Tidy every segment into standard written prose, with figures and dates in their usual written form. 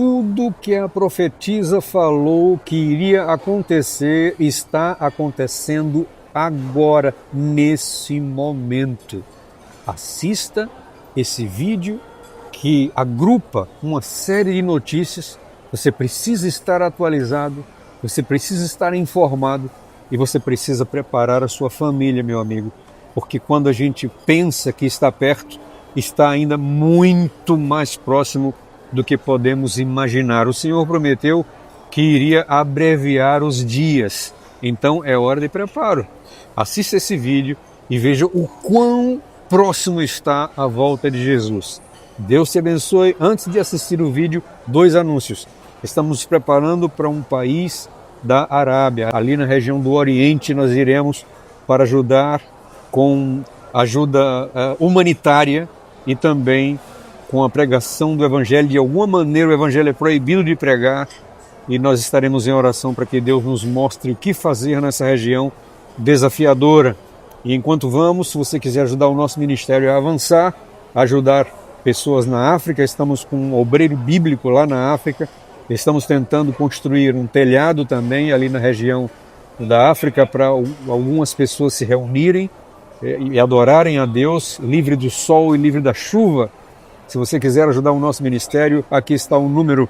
tudo que a profetisa falou que iria acontecer está acontecendo agora, nesse momento. Assista esse vídeo que agrupa uma série de notícias. Você precisa estar atualizado, você precisa estar informado e você precisa preparar a sua família, meu amigo, porque quando a gente pensa que está perto, está ainda muito mais próximo do que podemos imaginar. O Senhor prometeu que iria abreviar os dias, então é hora de preparo. Assista esse vídeo e veja o quão próximo está a volta de Jesus. Deus te abençoe. Antes de assistir o vídeo, 2 anúncios. Estamos nos preparando para um país da Arábia, ali na região do Oriente. Nós iremos para ajudar com ajuda humanitária e também com a pregação do Evangelho. De alguma maneira o Evangelho é proibido de pregar e nós estaremos em oração para que Deus nos mostre o que fazer nessa região desafiadora. E enquanto vamos, se você quiser ajudar o nosso ministério a avançar, ajudar pessoas na África, estamos com um obreiro bíblico lá na África, estamos tentando construir um telhado também ali na região da África para algumas pessoas se reunirem e adorarem a Deus, livre do sol e livre da chuva. Se você quiser ajudar o nosso ministério, aqui está o número.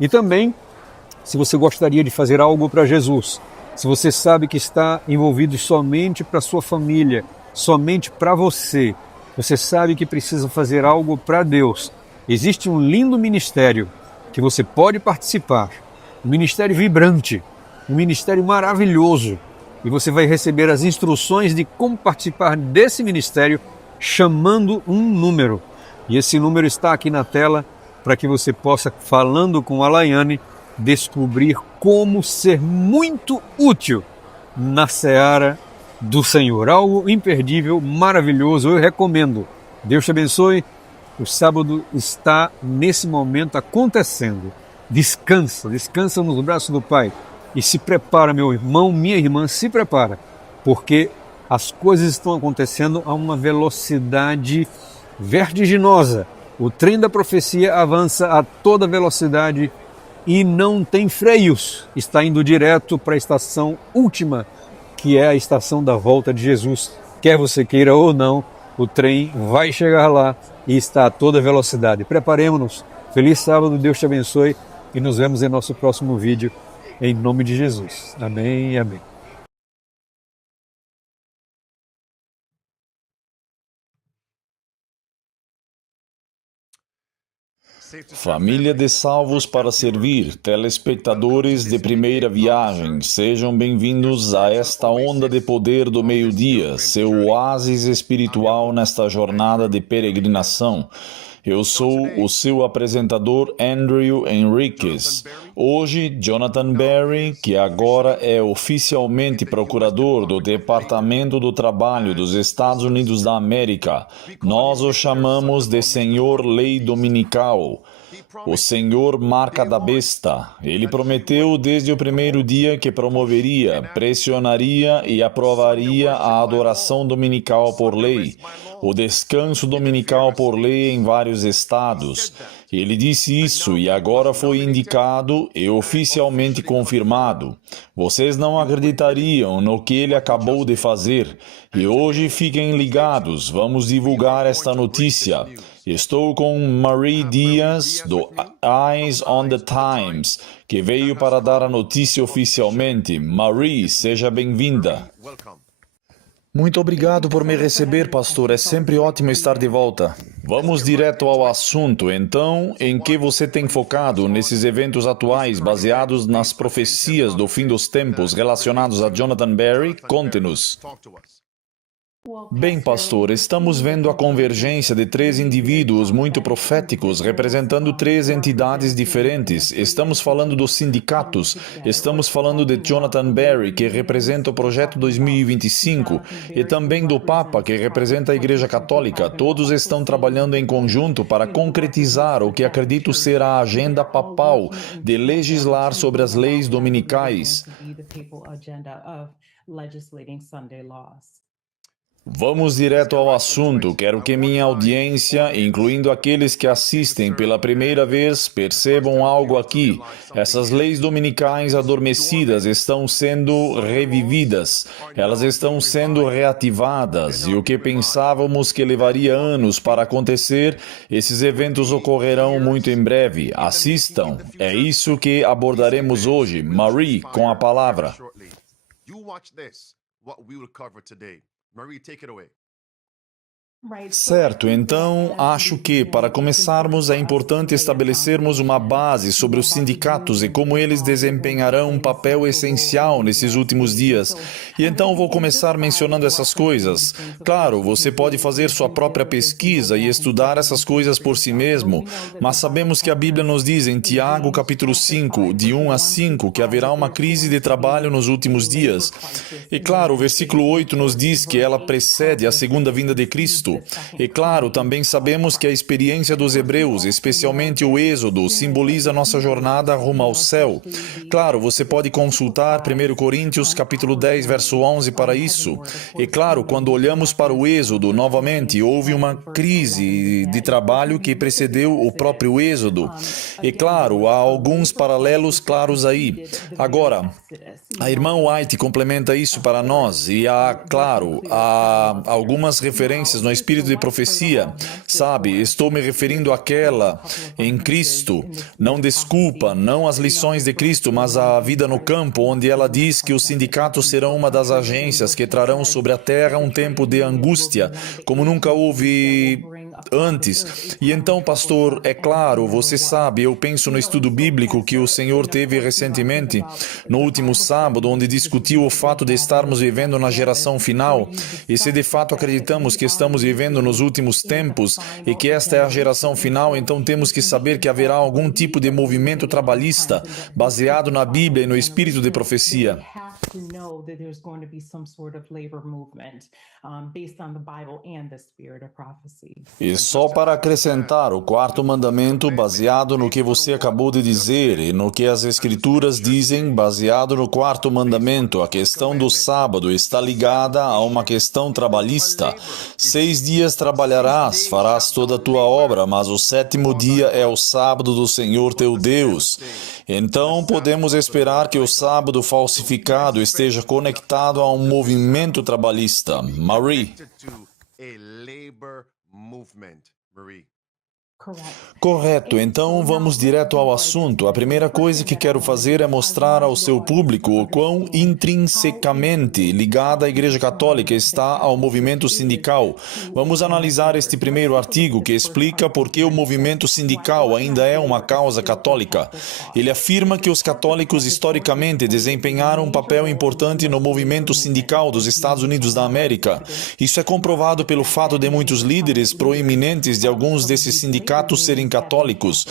E também, se você gostaria de fazer algo para Jesus, se você sabe que está envolvido somente para sua família, somente para você, você sabe que precisa fazer algo para Deus, existe um lindo ministério que você pode participar, um ministério vibrante, um ministério maravilhoso, e você vai receber as instruções de como participar desse ministério chamando um número. E esse número está aqui na tela para que você possa, falando com a Laiane, descobrir como ser muito útil na seara do Senhor. Algo imperdível, maravilhoso, eu recomendo. Deus te abençoe. O sábado está nesse momento acontecendo. Descansa nos braços do Pai. E se prepara, meu irmão, minha irmã, se prepara, porque as coisas estão acontecendo a uma velocidade vertiginosa. O trem da profecia avança a toda velocidade e não tem freios. Está indo direto para a estação última, que é a estação da volta de Jesus. Quer você queira ou não, o trem vai chegar lá e está a toda velocidade. Preparemos-nos. Feliz sábado, Deus te abençoe e nos vemos em nosso próximo vídeo. Em nome de Jesus. Amém e amém. Família de salvos para servir, telespectadores de primeira viagem, sejam bem-vindos a esta onda de poder do meio-dia, seu oásis espiritual nesta jornada de peregrinação. Eu sou o seu apresentador Andrew Henriquez. Hoje, Jonathan Berry, que agora é oficialmente procurador do Departamento do Trabalho dos Estados Unidos da América, nós o chamamos de Senhor Lei Dominical. O Senhor Marca da Besta. Ele prometeu desde o primeiro dia que promoveria, pressionaria e aprovaria a adoração dominical por lei, o descanso dominical por lei em vários estados. Ele disse isso e agora foi indicado e oficialmente confirmado. Vocês não acreditariam no que ele acabou de fazer. E hoje fiquem ligados, vamos divulgar esta notícia. Estou com Marie Dias, do Eyes on the Times, que veio para dar a notícia oficialmente. Marie, seja bem-vinda. Muito obrigado por me receber, pastor. É sempre ótimo estar de volta. Vamos direto ao assunto. Então, em que você tem focado nesses eventos atuais baseados nas profecias do fim dos tempos relacionados a Jonathan Berry? Conte-nos. Bem, pastor, estamos vendo a convergência de 3 indivíduos muito proféticos representando 3 entidades diferentes. Estamos falando dos sindicatos, estamos falando de Jonathan Berry, que representa o Projeto 2025, e também do Papa, que representa a Igreja Católica. Todos estão trabalhando em conjunto para concretizar o que acredito ser a agenda papal de legislar sobre as leis dominicais. Vamos direto ao assunto. Quero que minha audiência, incluindo aqueles que assistem pela primeira vez, percebam algo aqui. Essas leis dominicais adormecidas estão sendo revividas. Elas estão sendo reativadas. E o que pensávamos que levaria anos para acontecer, esses eventos ocorrerão muito em breve. Assistam. É isso que abordaremos hoje. Marie, com a palavra. Marie, take it away. Certo, então acho que, para começarmos, é importante estabelecermos uma base sobre os sindicatos e como eles desempenharão um papel essencial nesses últimos dias. E então vou começar mencionando essas coisas. Claro, você pode fazer sua própria pesquisa e estudar essas coisas por si mesmo, mas sabemos que a Bíblia nos diz em Tiago capítulo 5, de 1 a 5, que haverá uma crise de trabalho nos últimos dias. E claro, o versículo 8 nos diz que ela precede a segunda vinda de Cristo. E claro, também sabemos que a experiência dos hebreus, especialmente o Êxodo, simboliza nossa jornada rumo ao céu. Claro, você pode consultar 1 Coríntios capítulo 10, verso 11 para isso. E claro, quando olhamos para o Êxodo, novamente, houve uma crise de trabalho que precedeu o próprio Êxodo. E claro, há alguns paralelos claros aí. Agora, a irmã White complementa isso para nós e há algumas referências no Espírito de profecia. Sabe, estou me referindo àquela em Cristo. Não desculpa, não as lições de Cristo, mas a vida no campo, onde ela diz que os sindicatos serão uma das agências que trarão sobre a terra um tempo de angústia, como nunca houve antes. E então, pastor, é claro, você sabe, eu penso no estudo bíblico que o Senhor teve recentemente, no último sábado, onde discutiu o fato de estarmos vivendo na geração final, e se de fato acreditamos que estamos vivendo nos últimos tempos e que esta é a geração final, então temos que saber que haverá algum tipo de movimento trabalhista baseado na Bíblia e no espírito de profecia. E só para acrescentar, o quarto mandamento, baseado no que você acabou de dizer e no que as Escrituras dizem, baseado no quarto mandamento, a questão do sábado está ligada a uma questão trabalhista. 6 dias trabalharás, farás toda a tua obra, mas o 7º dia é o sábado do Senhor teu Deus. Então, podemos esperar que o sábado falsificado esteja conectado a um movimento trabalhista. Marie. Correto, então vamos direto ao assunto. A primeira coisa que quero fazer é mostrar ao seu público o quão intrinsecamente ligada a Igreja Católica está ao movimento sindical. Vamos analisar este primeiro artigo que explica por que o movimento sindical ainda é uma causa católica. Ele afirma que os católicos historicamente desempenharam um papel importante no movimento sindical dos Estados Unidos da América. Isso é comprovado pelo fato de muitos líderes proeminentes de alguns desses sindicatos serem católicos.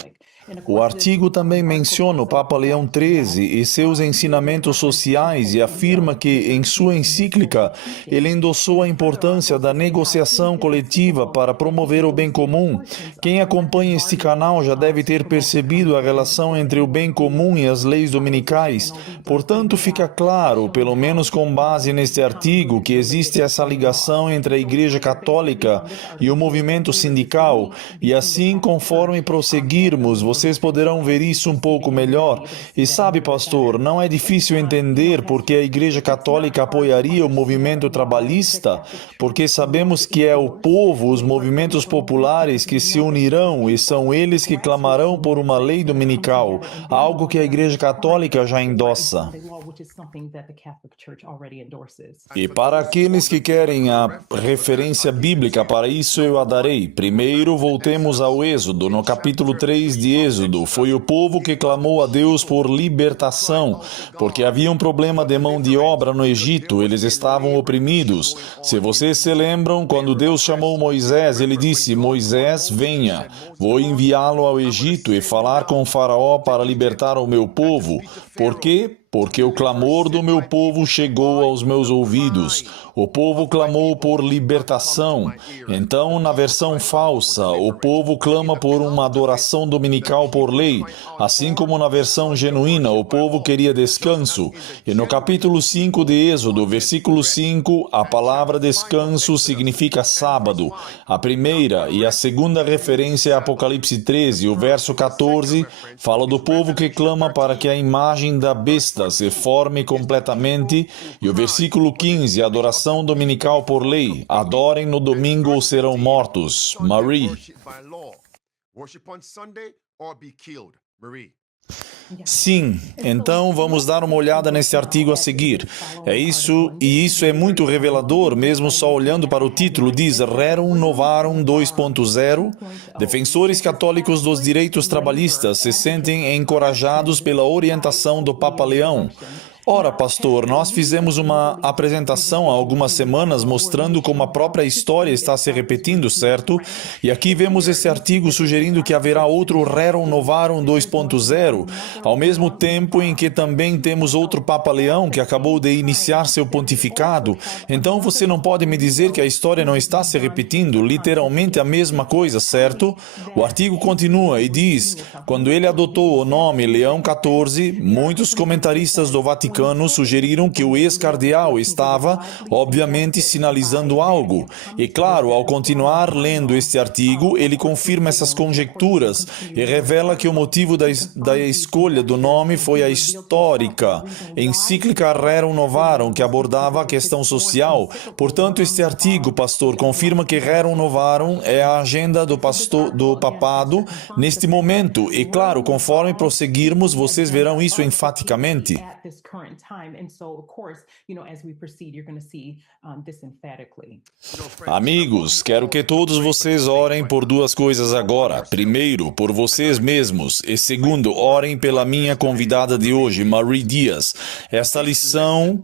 O artigo também menciona o Papa Leão XIII e seus ensinamentos sociais e afirma que, em sua encíclica, ele endossou a importância da negociação coletiva para promover o bem comum. Quem acompanha este canal já deve ter percebido a relação entre o bem comum e as leis dominicais. Portanto, fica claro, pelo menos com base neste artigo, que existe essa ligação entre a Igreja Católica e o movimento sindical. E assim, conforme prosseguirmos, vocês poderão ver isso um pouco melhor. E sabe, pastor, não é difícil entender por que a Igreja Católica apoiaria o movimento trabalhista, porque sabemos que é o povo, os movimentos populares que se unirão e são eles que clamarão por uma lei dominical, algo que a Igreja Católica já endossa. E para aqueles que querem a referência bíblica para isso eu a darei. Primeiro, voltemos ao Êxodo, no capítulo 3 de Êxodo. Foi o povo que clamou a Deus por libertação, porque havia um problema de mão de obra no Egito, eles estavam oprimidos. Se vocês se lembram, quando Deus chamou Moisés, ele disse: Moisés, venha, vou enviá-lo ao Egito e falar com o faraó para libertar o meu povo. Por quê? porque o clamor do meu povo chegou aos meus ouvidos. O povo clamou por libertação. Então, na versão falsa, o povo clama por uma adoração dominical por lei, assim como na versão genuína, o povo queria descanso. E no capítulo 5 de Êxodo, versículo 5, a palavra descanso significa sábado. A primeira e a segunda referência é Apocalipse 13, o verso 14, fala do povo que clama para que a imagem da besta se forme completamente, e o versículo 15, adoração dominical por lei, adorem no domingo ou serão mortos. Marie. Sim, então vamos dar uma olhada nesse artigo a seguir. Isso é muito revelador, mesmo só olhando para o título, diz Rerum Novarum 2.0. Defensores católicos dos direitos trabalhistas se sentem encorajados pela orientação do Papa Leão. Ora, pastor, nós fizemos uma apresentação há algumas semanas mostrando como a própria história está se repetindo, certo? E aqui vemos esse artigo sugerindo que haverá outro Rerum Novarum 2.0, ao mesmo tempo em que também temos outro Papa Leão que acabou de iniciar seu pontificado. Então você não pode me dizer que a história não está se repetindo, literalmente a mesma coisa, certo? O artigo continua e diz, quando ele adotou o nome Leão XIV, muitos comentaristas do Vaticano sugeriram que o ex-cardeal estava, obviamente, sinalizando algo. E claro, ao continuar lendo este artigo, ele confirma essas conjecturas e revela que o motivo da escolha do nome foi a histórica encíclica Rerum Novarum, que abordava a questão social. Portanto, este artigo, pastor, confirma que Rerum Novarum é a agenda do papado neste momento. E claro, conforme prosseguirmos, vocês verão isso enfaticamente. Amigos, quero que todos vocês orem por duas coisas agora. Primeiro, por vocês mesmos. E segundo, orem pela minha convidada de hoje, Marie Dias. Esta lição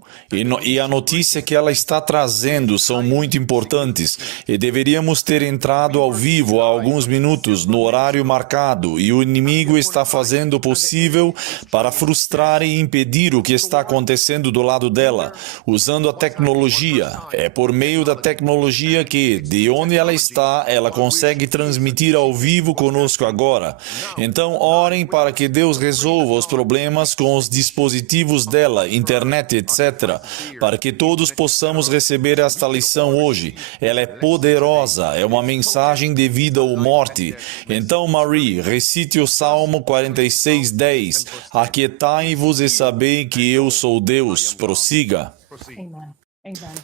e a notícia que ela está trazendo são muito importantes. E deveríamos ter entrado ao vivo há alguns minutos, no horário marcado. E o inimigo está fazendo o possível para frustrar e impedir o que está acontecendo do lado dela, usando a tecnologia. É por meio da tecnologia que, de onde ela está, ela consegue transmitir ao vivo conosco agora. Então, orem para que Deus resolva os problemas com os dispositivos dela, internet, etc., para que todos possamos receber esta lição hoje. Ela é poderosa, é uma mensagem de vida ou morte. Então, Marie, recite o Salmo 46:10. Aquietai-vos e sabei que eu sou Deus. Prossiga.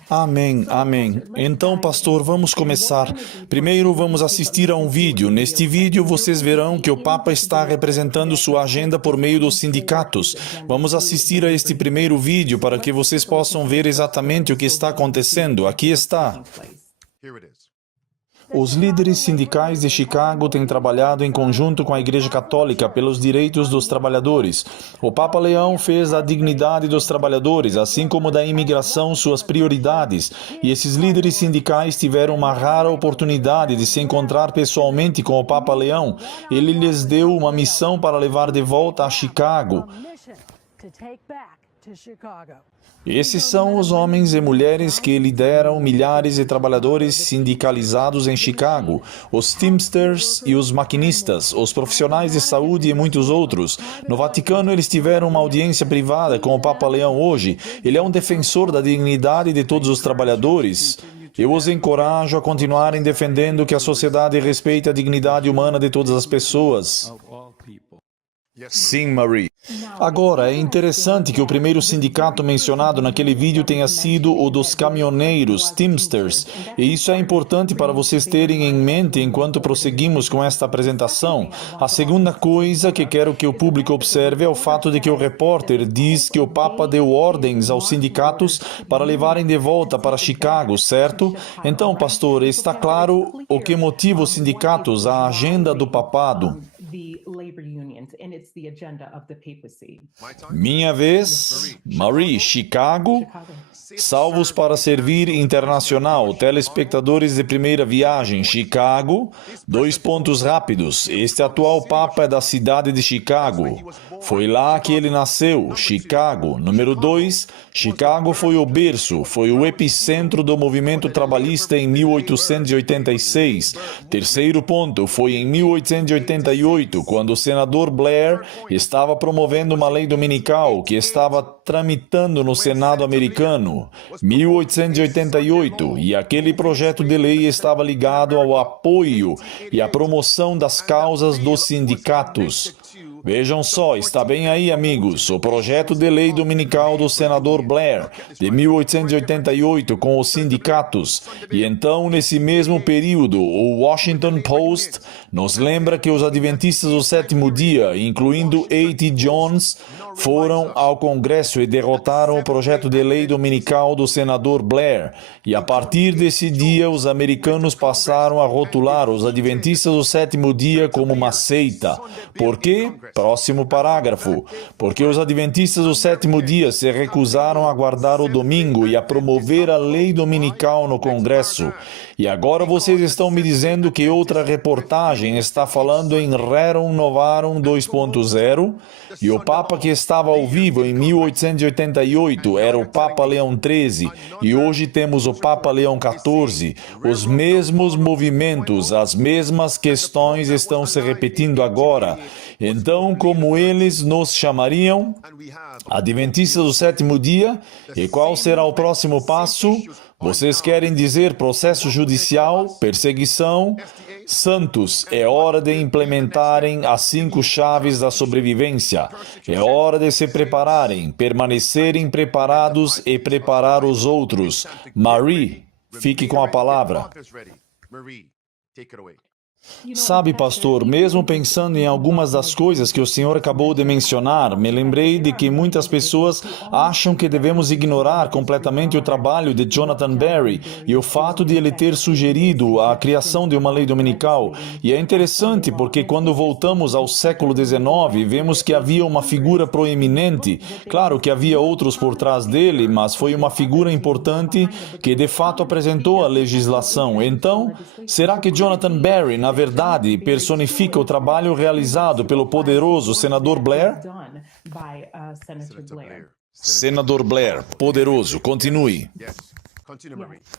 Amém, amém. Então, pastor, vamos começar. Primeiro, vamos assistir a um vídeo. Neste vídeo, vocês verão que o Papa está representando sua agenda por meio dos sindicatos. Vamos assistir a este primeiro vídeo para que vocês possam ver exatamente o que está acontecendo. Aqui está. Os líderes sindicais de Chicago têm trabalhado em conjunto com a Igreja Católica pelos direitos dos trabalhadores. O Papa Leão fez da dignidade dos trabalhadores, assim como da imigração, suas prioridades. E esses líderes sindicais tiveram uma rara oportunidade de se encontrar pessoalmente com o Papa Leão. Ele lhes deu uma missão para levar de volta a Chicago. Esses são os homens e mulheres que lideram milhares de trabalhadores sindicalizados em Chicago, os Teamsters e os maquinistas, os profissionais de saúde e muitos outros. No Vaticano, eles tiveram uma audiência privada com o Papa Leão hoje. Ele é um defensor da dignidade de todos os trabalhadores. Eu os encorajo a continuarem defendendo que a sociedade respeite a dignidade humana de todas as pessoas. Sim, Marie. Agora, é interessante que o primeiro sindicato mencionado naquele vídeo tenha sido o dos caminhoneiros, Teamsters, e isso é importante para vocês terem em mente enquanto prosseguimos com esta apresentação. A segunda coisa que quero que o público observe é o fato de que o repórter diz que o Papa deu ordens aos sindicatos para levarem de volta para Chicago, certo? Então, pastor, está claro o que motiva os sindicatos, a agenda do papado. Minha vez, Marie, Chicago, Salvos para Servir Internacional, telespectadores de primeira viagem, Chicago, 2 pontos rápidos. Este atual Papa é da cidade de Chicago. Foi lá que ele nasceu, Chicago. Número 2, Chicago foi o berço, foi o epicentro do movimento trabalhista em 1886. Terceiro ponto, foi em 1888, quando o senador Blair estava promovendo uma lei dominical que estava tramitando no Senado americano. 1888, e aquele projeto de lei estava ligado ao apoio e à promoção das causas dos sindicatos. Vejam só, está bem aí, amigos, o projeto de lei dominical do senador Blair, de 1888, com os sindicatos. E então, nesse mesmo período, o Washington Post nos lembra que os adventistas do sétimo dia, incluindo A.T. Jones, foram ao Congresso e derrotaram o projeto de lei dominical do senador Blair. E a partir desse dia, os americanos passaram a rotular os adventistas do sétimo dia como uma seita. Por quê? Próximo parágrafo. Porque os adventistas do sétimo dia se recusaram a guardar o domingo e a promover a lei dominical no Congresso. E agora vocês estão me dizendo que outra reportagem está falando em Rerum Novarum 2.0 e o Papa que estava ao vivo em 1888 era o Papa Leão XIII e hoje temos o Papa Leão XIV. Os mesmos movimentos, as mesmas questões estão se repetindo agora. Então, como eles nos chamariam? Adventistas do sétimo dia? E qual será o próximo passo? Vocês querem dizer processo judicial, perseguição? Santos, é hora de implementarem as 5 chaves da sobrevivência. É hora de se prepararem, permanecerem preparados e preparar os outros. Marie, fique com a palavra. Sabe, pastor, mesmo pensando em algumas das coisas que o senhor acabou de mencionar, me lembrei de que muitas pessoas acham que devemos ignorar completamente o trabalho de Jonathan Berry e o fato de ele ter sugerido a criação de uma lei dominical. E é interessante porque quando voltamos ao século XIX, vemos que havia uma figura proeminente. Claro que havia outros por trás dele, mas foi uma figura importante que de fato apresentou a legislação. Então, será que Jonathan Berry, na verdade, personifica o trabalho realizado pelo poderoso senador Blair? Senador Blair, poderoso, continue.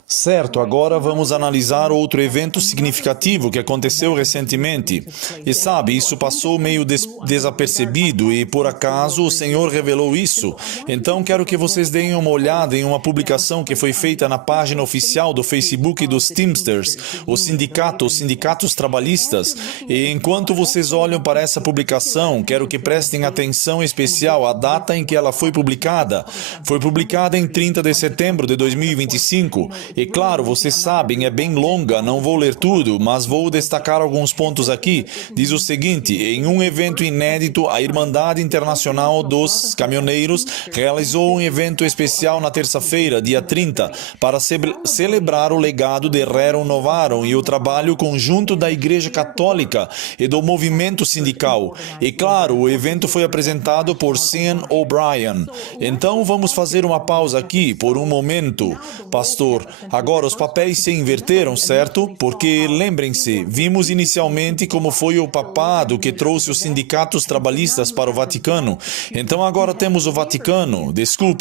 Certo, agora vamos analisar outro evento significativo que aconteceu recentemente. E sabe, isso passou meio desapercebido e por acaso o Senhor revelou isso. Então quero que vocês deem uma olhada em uma publicação que foi feita na página oficial do Facebook dos Teamsters, os sindicatos trabalhistas. E enquanto vocês olham para essa publicação, quero que prestem atenção especial à data em que ela foi publicada. Foi publicada em 30 de setembro de 2025. E claro, vocês sabem, é bem longa, não vou ler tudo, mas vou destacar alguns pontos aqui. Diz o seguinte: em um evento inédito, a Irmandade Internacional dos Caminhoneiros realizou um evento especial na terça-feira, dia 30, para celebrar o legado de Rerum Novarum e o trabalho conjunto da Igreja Católica e do movimento sindical. E claro, o evento foi apresentado por Sean O'Brien. Então vamos fazer uma pausa aqui por um momento. Pastor, agora os papéis se inverteram, certo? Porque, lembrem-se, vimos inicialmente como foi o papado que trouxe os sindicatos trabalhistas para o Vaticano. Então agora temos o Vaticano,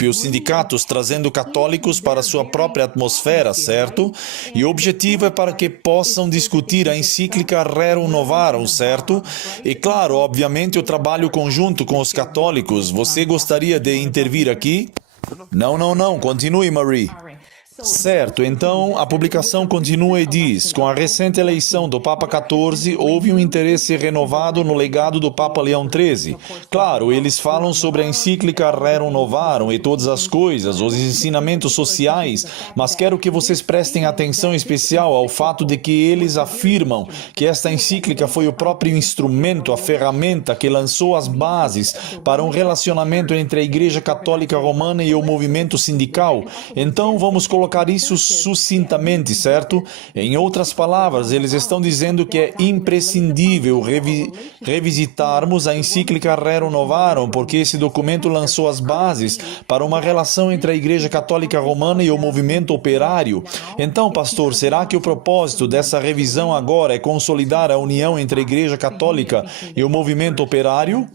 os sindicatos trazendo católicos para sua própria atmosfera, certo? E o objetivo é para que possam discutir a encíclica Rerum Novarum, certo? E claro, obviamente o trabalho conjunto com os católicos. Você gostaria de intervir aqui? Não, continue, Marie. Certo, então a publicação continua e diz: com a recente eleição do Papa XIV, houve um interesse renovado no legado do Papa Leão XIII. Claro, eles falam sobre a encíclica Rerum Novarum e todas as coisas, os ensinamentos sociais, mas quero que vocês prestem atenção especial ao fato de que eles afirmam que esta encíclica foi o próprio instrumento, a ferramenta que lançou as bases para um relacionamento entre a Igreja Católica Romana e o movimento sindical. Então vamos colocar colocar isso sucintamente, certo? Em outras palavras, eles estão dizendo que é imprescindível revisitarmos a encíclica Rerum Novarum, porque esse documento lançou as bases para uma relação entre a Igreja Católica Romana e o movimento operário. Então, pastor, será que o propósito dessa revisão agora é consolidar a união entre a Igreja Católica e o movimento operário?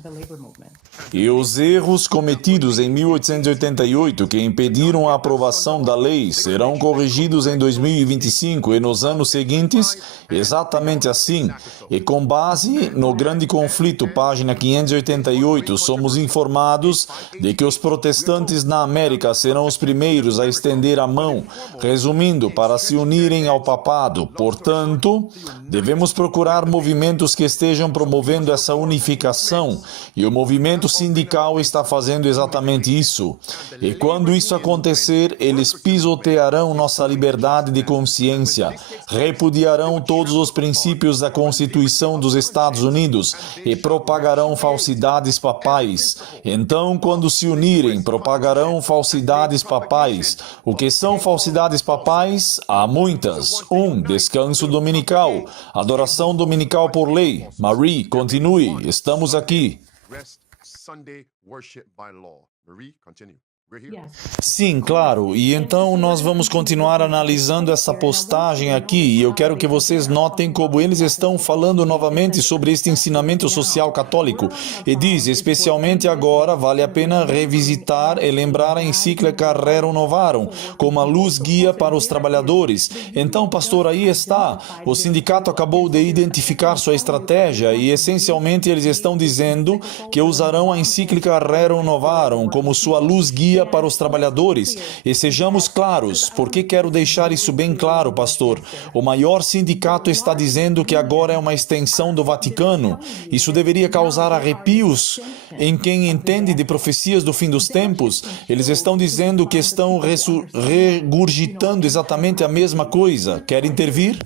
E os erros cometidos em 1888, que impediram a aprovação da lei, serão corrigidos em 2025 e nos anos seguintes? Exatamente assim. E com base no grande conflito, página 588, somos informados de que os protestantes na América serão os primeiros a estender a mão, resumindo, para se unirem ao papado. Portanto, devemos procurar movimentos que estejam promovendo essa unificação, e o movimento sindical está fazendo exatamente isso. E quando isso acontecer, eles pisotearão nossa liberdade de consciência, repudiarão todos os princípios da Constituição dos Estados Unidos e propagarão falsidades papais. Então, quando se unirem, propagarão falsidades papais. O que são falsidades papais? Há muitas. 1. Descanso dominical. Adoração dominical por lei. Marie, continue. Estamos aqui. Rest Sunday worship by law. Marie, continue. We're here. Sim, claro. E então nós vamos continuar analisando essa postagem aqui e eu quero que vocês notem como eles estão falando novamente sobre este ensinamento social católico. E diz, especialmente agora, vale a pena revisitar e lembrar a encíclica Rerum Novarum como a luz guia para os trabalhadores. Então, pastor, aí está. O sindicato acabou de identificar sua estratégia e essencialmente eles estão dizendo que usarão a encíclica Rerum Novarum como sua luz guia para os trabalhadores. E sejamos claros, porque quero deixar isso bem claro, pastor. O maior sindicato está dizendo que agora é uma extensão do Vaticano. Isso deveria causar arrepios em quem entende de profecias do fim dos tempos. Eles estão dizendo que estão regurgitando exatamente a mesma coisa. Quer intervir?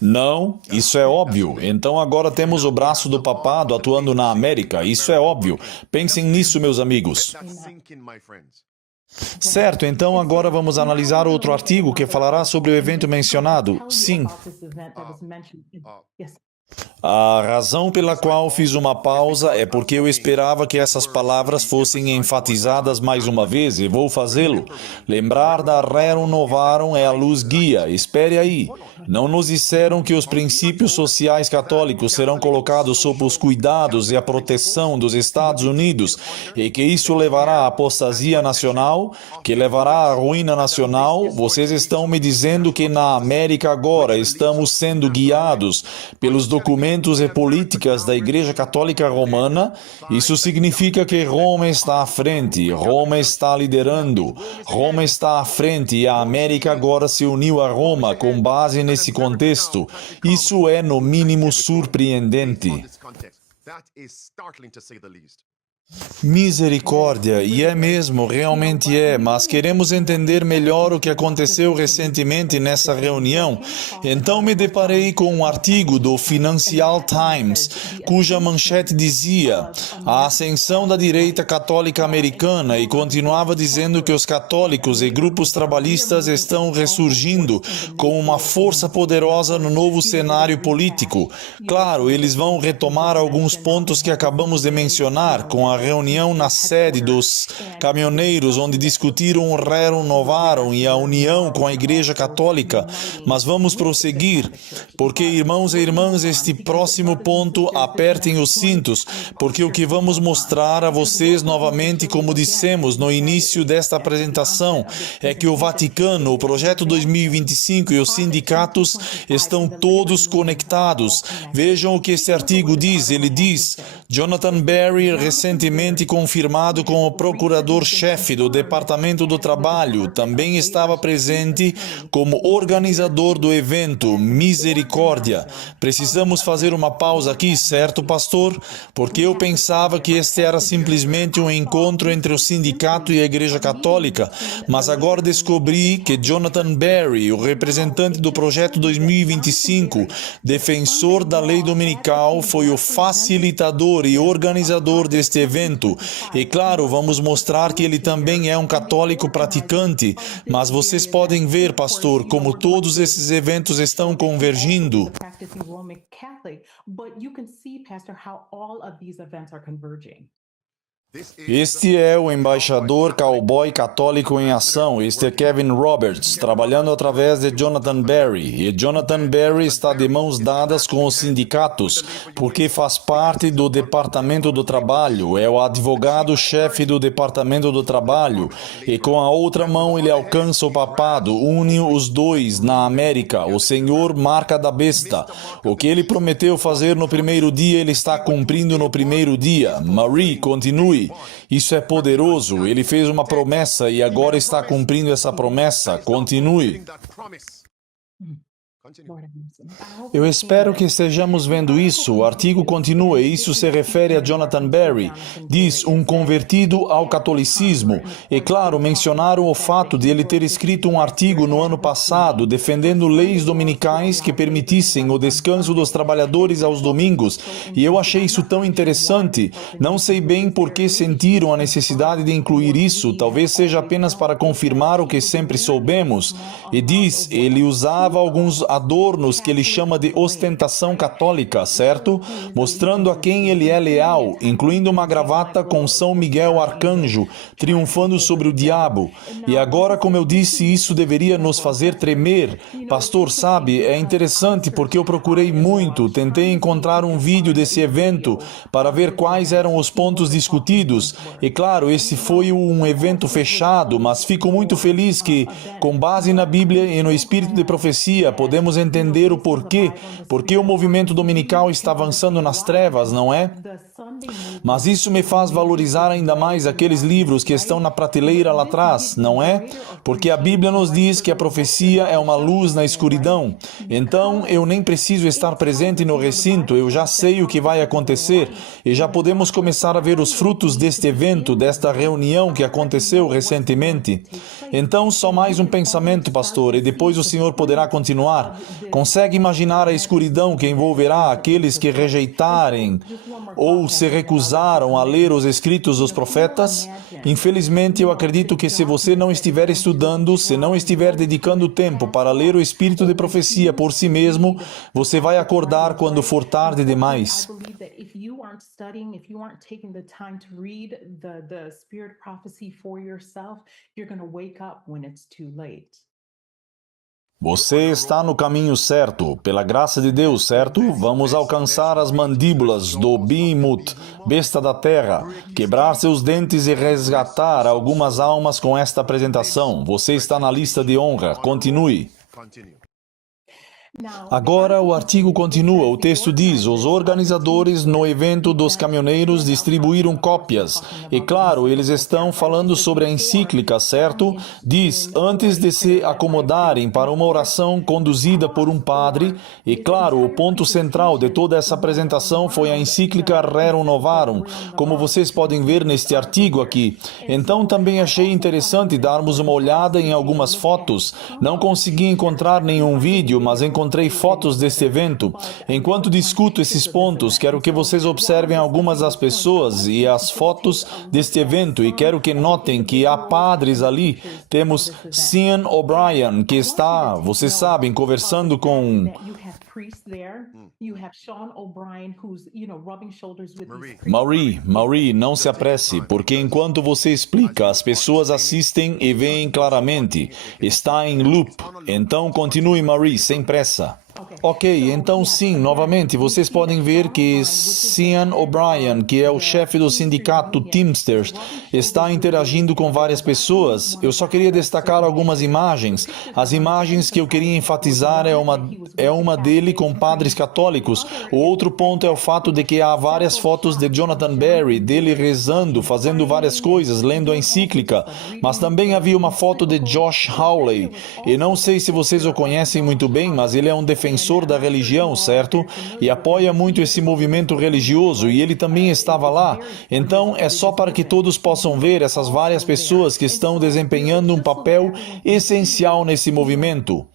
Não, isso é óbvio. Então agora temos o braço do papado atuando na América. Isso é óbvio. Pensem nisso, meus amigos. Sink in, my friends. Certo, então agora vamos analisar outro artigo que falará sobre o evento mencionado. Sim. A razão pela qual fiz uma pausa é porque eu esperava que essas palavras fossem enfatizadas mais uma vez e vou fazê-lo. Lembrar da Rerum Novarum é a luz guia. Espere aí. Não nos disseram que os princípios sociais católicos serão colocados sob os cuidados e a proteção dos Estados Unidos e que isso levará à apostasia nacional, que levará à ruína nacional? Vocês estão me dizendo que na América agora estamos sendo guiados pelos documentos e políticas da Igreja Católica Romana? Isso significa que Roma está à frente, Roma está liderando, Roma está à frente e a América agora se uniu a Roma com base nesse contexto. Isso é, no mínimo, surpreendente. This context, that is startling to say the least. Misericórdia, e é mesmo, realmente é, mas queremos entender melhor o que aconteceu recentemente nessa reunião. Então me deparei com um artigo do Financial Times, cuja manchete dizia a ascensão da direita católica americana e continuava dizendo que os católicos e grupos trabalhistas estão ressurgindo como uma força poderosa no novo cenário político. Claro, eles vão retomar alguns pontos que acabamos de mencionar com a reunião na sede dos caminhoneiros, onde discutiram o Rerum Novarum e a união com a Igreja Católica. Mas vamos prosseguir, porque, irmãos e irmãs, este próximo ponto, apertem os cintos, porque o que vamos mostrar a vocês novamente, como dissemos no início desta apresentação, é que o Vaticano, o Projeto 2025 e os sindicatos estão todos conectados. Vejam o que este artigo diz. Ele diz: Jonathan Berry, recentemente confirmado como procurador-chefe do Departamento do Trabalho, também estava presente como organizador do evento. Misericórdia. Precisamos fazer uma pausa aqui, certo, pastor? Porque eu pensava que este era simplesmente um encontro entre o sindicato e a Igreja Católica, mas agora descobri que Jonathan Berry, o representante do Projeto 2025, defensor da lei dominical, foi o facilitador e organizador deste evento evento. E claro, vamos mostrar que ele também é um católico praticante, mas vocês podem ver, pastor, como todos esses eventos estão convergindo. Este é o embaixador cowboy católico em ação. Este é Kevin Roberts, trabalhando através de Jonathan Berry. E Jonathan Berry está de mãos dadas com os sindicatos, porque faz parte do Departamento do Trabalho. É o advogado-chefe do Departamento do Trabalho. E com a outra mão ele alcança o papado, une os dois na América. O Senhor marca da besta. O que ele prometeu fazer no primeiro dia, ele está cumprindo no primeiro dia. Marie, continue. Isso é poderoso. Ele fez uma promessa e agora está cumprindo essa promessa. Continue. Eu espero que estejamos vendo isso. O artigo continua e isso se refere a Jonathan Berry. Diz, um convertido ao catolicismo. E claro, mencionaram o fato de ele ter escrito um artigo no ano passado defendendo leis dominicais que permitissem o descanso dos trabalhadores aos domingos. E eu achei isso tão interessante. Não sei bem por que sentiram a necessidade de incluir isso. Talvez seja apenas para confirmar o que sempre soubemos. E diz, ele usava alguns adornos que ele chama de ostentação católica, certo? Mostrando a quem ele é leal, incluindo uma gravata com São Miguel Arcanjo, triunfando sobre o diabo. E agora, como eu disse, isso deveria nos fazer tremer. Pastor, sabe, é interessante porque eu procurei muito, tentei encontrar um vídeo desse evento para ver quais eram os pontos discutidos. E claro, esse foi um evento fechado, mas fico muito feliz que, com base na Bíblia e no espírito de profecia, podemos entender o porquê, porque o movimento dominical está avançando nas trevas, não é? Mas isso me faz valorizar ainda mais aqueles livros que estão na prateleira lá atrás, não é? Porque a Bíblia nos diz que a profecia é uma luz na escuridão. Então, eu nem preciso estar presente no recinto, eu já sei o que vai acontecer e já podemos começar a ver os frutos deste evento, desta reunião que aconteceu recentemente. Então, só mais um pensamento, pastor, e depois o senhor poderá continuar. Consegue imaginar a escuridão que envolverá aqueles que rejeitarem ou se recusaram a ler os escritos dos profetas? Infelizmente, eu acredito que se você não estiver estudando, se não estiver dedicando tempo para ler o espírito de profecia por si mesmo, você vai acordar quando for tarde demais. Você está no caminho certo, pela graça de Deus, certo? Vamos alcançar as mandíbulas do Behemoth, besta da terra, quebrar seus dentes e resgatar algumas almas com esta apresentação. Você está na lista de honra. Continue. Agora o artigo continua, o texto diz, os organizadores no evento dos caminhoneiros distribuíram cópias. E claro, eles estão falando sobre a encíclica, certo? Diz, antes de se acomodarem para uma oração conduzida por um padre, e claro, o ponto central de toda essa apresentação foi a encíclica Rerum Novarum, como vocês podem ver neste artigo aqui. Então também achei interessante darmos uma olhada em algumas fotos. Não consegui encontrar nenhum vídeo, mas encontrei fotos deste evento. Enquanto discuto esses pontos, quero que vocês observem algumas das pessoas e as fotos deste evento e quero que notem que há padres ali. Temos Sean O'Brien, que está, vocês sabem, conversando com Marie, não se apresse, porque enquanto você explica, as pessoas assistem e veem claramente. Está em loop. Então continue, Marie, sem pressa. Ok, então sim, novamente, vocês podem ver que Sean O'Brien, que é o chefe do sindicato Teamsters, está interagindo com várias pessoas. Eu só queria destacar algumas imagens. As imagens que eu queria enfatizar é uma dele com padres católicos. O outro ponto é o fato de que há várias fotos de Jonathan Berry, dele rezando, fazendo várias coisas, lendo a encíclica. Mas também havia uma foto de Josh Hawley. E não sei se vocês o conhecem muito bem, mas ele é um defensor da religião, certo? E apoia muito esse movimento religioso, e ele também estava lá. Então, é só para que todos possam ver essas várias pessoas que estão desempenhando um papel essencial nesse movimento.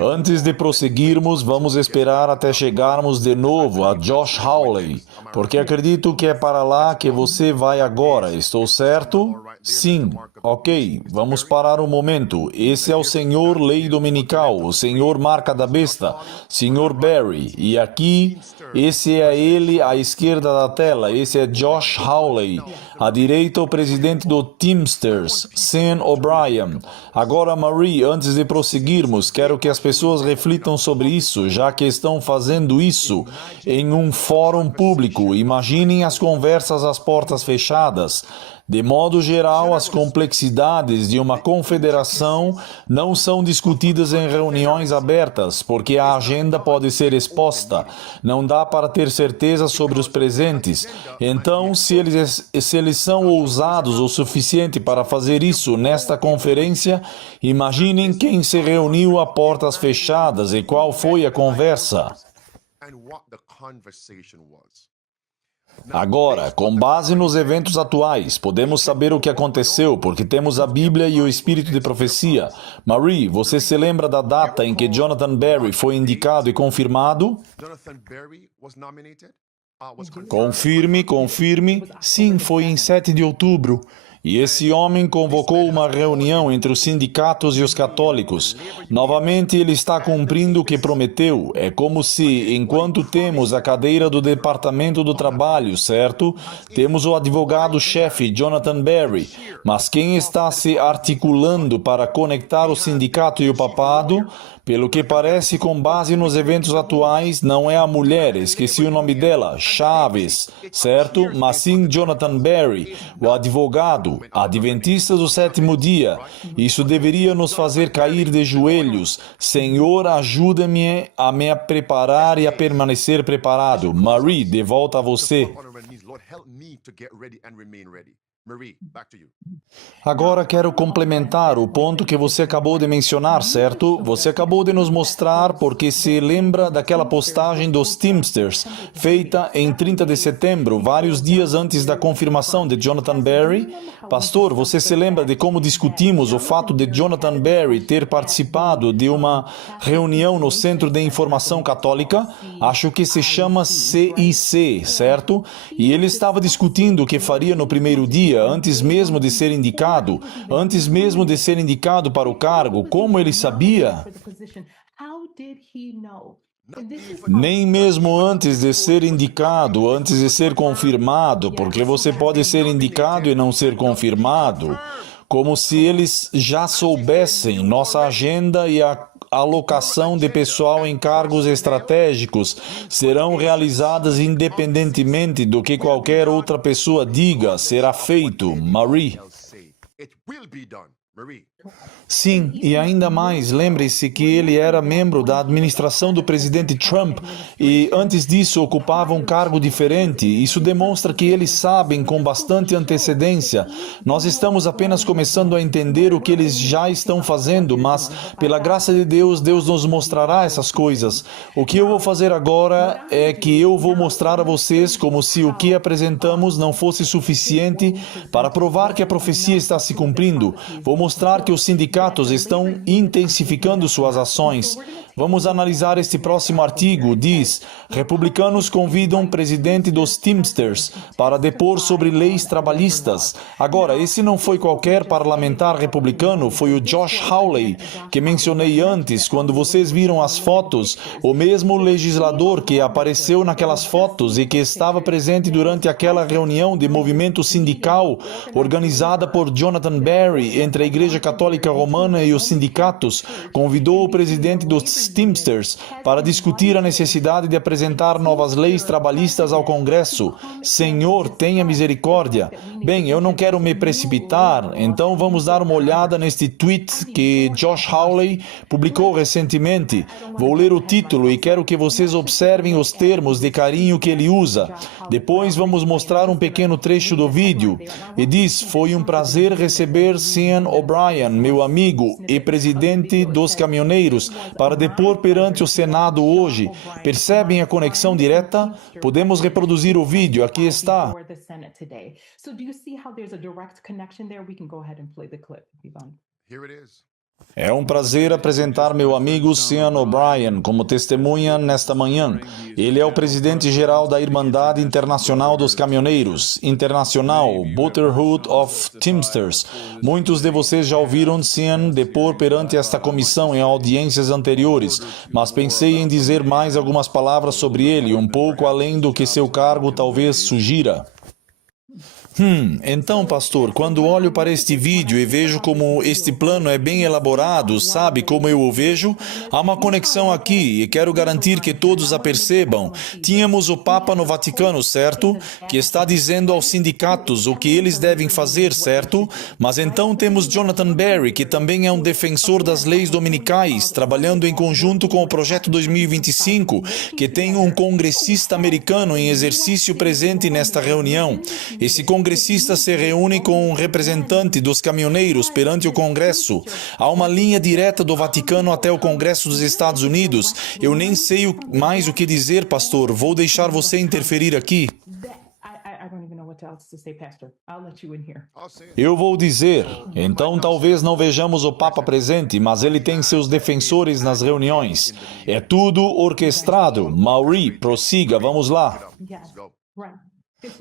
Antes de prosseguirmos, vamos esperar até chegarmos de novo a Josh Hawley, porque acredito que é para lá que você vai agora, estou certo? Sim. Ok, vamos parar um momento. Esse é o senhor Lei Dominical, o senhor Marca da Besta, senhor Barry. E aqui, esse é ele à esquerda da tela, esse é Josh Hawley. À direita, o presidente do Teamsters, Sean O'Brien. Agora, Marie, antes de prosseguirmos, quero que as pessoas reflitam sobre isso, já que estão fazendo isso em um fórum público. Imaginem as conversas às portas fechadas. De modo geral, as complexidades de uma confederação não são discutidas em reuniões abertas, porque a agenda pode ser exposta. Não dá para ter certeza sobre os presentes. Então, se eles são ousados o suficiente para fazer isso nesta conferência, imaginem quem se reuniu a portas fechadas e qual foi a conversa. Agora, com base nos eventos atuais, podemos saber o que aconteceu, porque temos a Bíblia e o espírito de profecia. Marie, você se lembra da data em que Jonathan Barry foi indicado e confirmado? Confirme. Sim, foi em 7 de outubro. E esse homem convocou uma reunião entre os sindicatos e os católicos. Novamente, ele está cumprindo o que prometeu. É como se, enquanto temos a cadeira do Departamento do Trabalho, certo? Temos o advogado-chefe, Jonathan Barry. Mas quem está se articulando para conectar o sindicato e o papado? Pelo que parece, com base nos eventos atuais, não é a mulher, esqueci o nome dela, Chaves, certo? Mas sim Jonathan Barry, o advogado, adventista do sétimo dia. Isso deveria nos fazer cair de joelhos. Senhor, ajuda-me a me preparar e a permanecer preparado. Marie, de volta a você. Agora quero complementar o ponto que você acabou de mencionar, certo? Você acabou de nos mostrar porque se lembra daquela postagem dos Teamsters, feita em 30 de setembro, vários dias antes da confirmação de Jonathan Barry. Pastor, você se lembra de como discutimos o fato de Jonathan Barry ter participado de uma reunião no Centro de Informação Católica? Acho que se chama CIC, certo? E ele estava discutindo o que faria no primeiro dia, antes mesmo de ser indicado para o cargo. Como ele sabia? Nem mesmo antes de ser indicado, antes de ser confirmado, porque você pode ser indicado e não ser confirmado. Como se eles já soubessem nossa agenda e a alocação de pessoal em cargos estratégicos serão realizadas independentemente do que qualquer outra pessoa diga, será feito. Marie. Sim, e ainda mais, lembre-se que ele era membro da administração do presidente Trump e antes disso ocupava um cargo diferente. Isso demonstra que eles sabem com bastante antecedência. Nós estamos apenas começando a entender o que eles já estão fazendo, mas pela graça de Deus, Deus nos mostrará essas coisas. O que eu vou fazer agora é que eu vou mostrar a vocês como se o que apresentamos não fosse suficiente para provar que a profecia está se cumprindo. Vou mostrar que os sindicatos estão intensificando suas ações. Vamos analisar este próximo artigo. Diz: republicanos convidam presidente dos Teamsters para depor sobre leis trabalhistas. Agora, esse não foi qualquer parlamentar republicano, foi o Josh Hawley, que mencionei antes, quando vocês viram as fotos, o mesmo legislador que apareceu naquelas fotos e que estava presente durante aquela reunião de movimento sindical organizada por Jonathan Barry entre a Igreja Católica Romana e os sindicatos, convidou o presidente dos Teamsters para discutir a necessidade de apresentar novas leis trabalhistas ao Congresso. Senhor, tenha misericórdia. Bem, eu não quero me precipitar, então vamos dar uma olhada neste tweet que Josh Hawley publicou recentemente. Vou ler o título e quero que vocês observem os termos de carinho que ele usa. Depois vamos mostrar um pequeno trecho do vídeo. E diz: foi um prazer receber Sean O'Brien, meu amigo e presidente dos caminhoneiros, para depor perante o Senado hoje. Percebem a conexão direta? Podemos reproduzir o vídeo, aqui está. Here it is. É um prazer apresentar meu amigo Sean O'Brien como testemunha nesta manhã. Ele é o presidente-geral da Irmandade Internacional dos Caminhoneiros, Internacional Brotherhood of Teamsters. Muitos de vocês já ouviram Sean depor perante esta comissão em audiências anteriores, mas pensei em dizer mais algumas palavras sobre ele, um pouco além do que seu cargo talvez sugira. Então, pastor, quando olho para este vídeo e vejo como este plano é bem elaborado, sabe como eu o vejo? Há uma conexão aqui e quero garantir que todos a percebam. Tínhamos o Papa no Vaticano, certo? Que está dizendo aos sindicatos o que eles devem fazer, certo? Mas então temos Jonathan Berry, que também é um defensor das leis dominicais, trabalhando em conjunto com o Projeto 2025, que tem um congressista americano em exercício presente nesta reunião. Esse congressista se reúne com um representante dos caminhoneiros perante o Congresso. Há uma linha direta do Vaticano até o Congresso dos Estados Unidos. Eu nem sei mais o que dizer, pastor. Vou deixar você interferir aqui. Eu vou dizer, então talvez não vejamos o Papa presente, mas ele tem seus defensores nas reuniões. É tudo orquestrado. Maury, prossiga, vamos lá.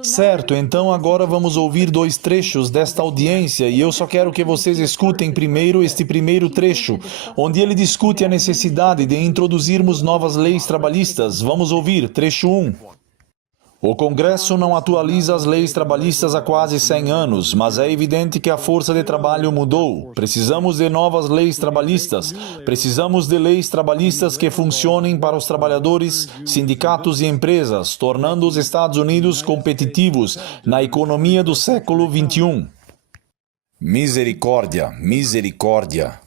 Certo, então agora vamos ouvir 2 trechos desta audiência e eu só quero que vocês escutem primeiro este primeiro trecho, onde ele discute a necessidade de introduzirmos novas leis trabalhistas. Vamos ouvir, trecho 1. O Congresso não atualiza as leis trabalhistas há quase 100 anos, mas é evidente que a força de trabalho mudou. Precisamos de novas leis trabalhistas. Precisamos de leis trabalhistas que funcionem para os trabalhadores, sindicatos e empresas, tornando os Estados Unidos competitivos na economia do século XXI. Misericórdia, misericórdia.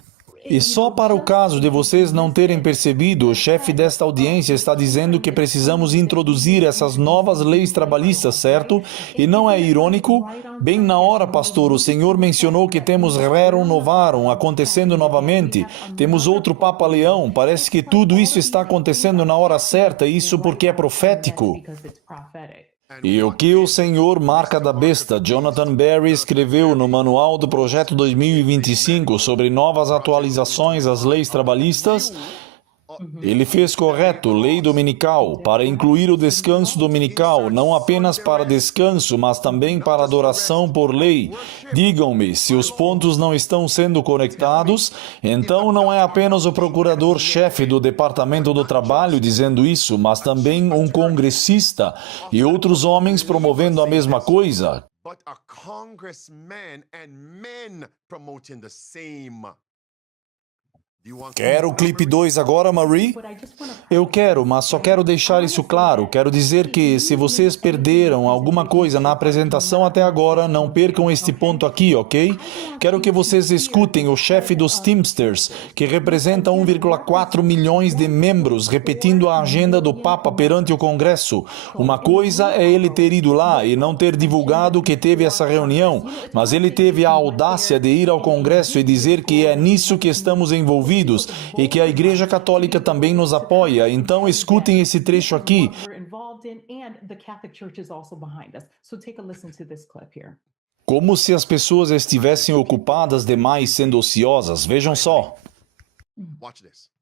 E só para o caso de vocês não terem percebido, o chefe desta audiência está dizendo que precisamos introduzir essas novas leis trabalhistas, certo? E não é irônico? Bem na hora, pastor, o senhor mencionou que temos Rerum Novarum acontecendo novamente. Temos outro Papa Leão. Parece que tudo isso está acontecendo na hora certa, isso porque é profético. E o que o senhor Marca da Besta, Jonathan Berry, escreveu no Manual do Projeto 2025 sobre novas atualizações às leis trabalhistas? Ele fez correto, lei dominical, para incluir o descanso dominical, não apenas para descanso, mas também para adoração por lei. Digam-me, se os pontos não estão sendo conectados, então não é apenas o procurador-chefe do Departamento do Trabalho dizendo isso, mas também um congressista e outros homens promovendo a mesma coisa. But a congressman and men promoting the same. Quer o clipe 2 agora, Marie? Eu quero, mas só quero deixar isso claro. Quero dizer que, se vocês perderam alguma coisa na apresentação até agora, não percam este ponto aqui, ok? Quero que vocês escutem o chefe dos Teamsters, que representa 1,4 milhões de membros, repetindo a agenda do Papa perante o Congresso. Uma coisa é ele ter ido lá e não ter divulgado que teve essa reunião, mas ele teve a audácia de ir ao Congresso e dizer que é nisso que estamos envolvidos e que a Igreja Católica também nos apoia. Então escutem esse trecho aqui. Como se as pessoas estivessem ocupadas demais sendo ociosas. Vejam só. Watch this.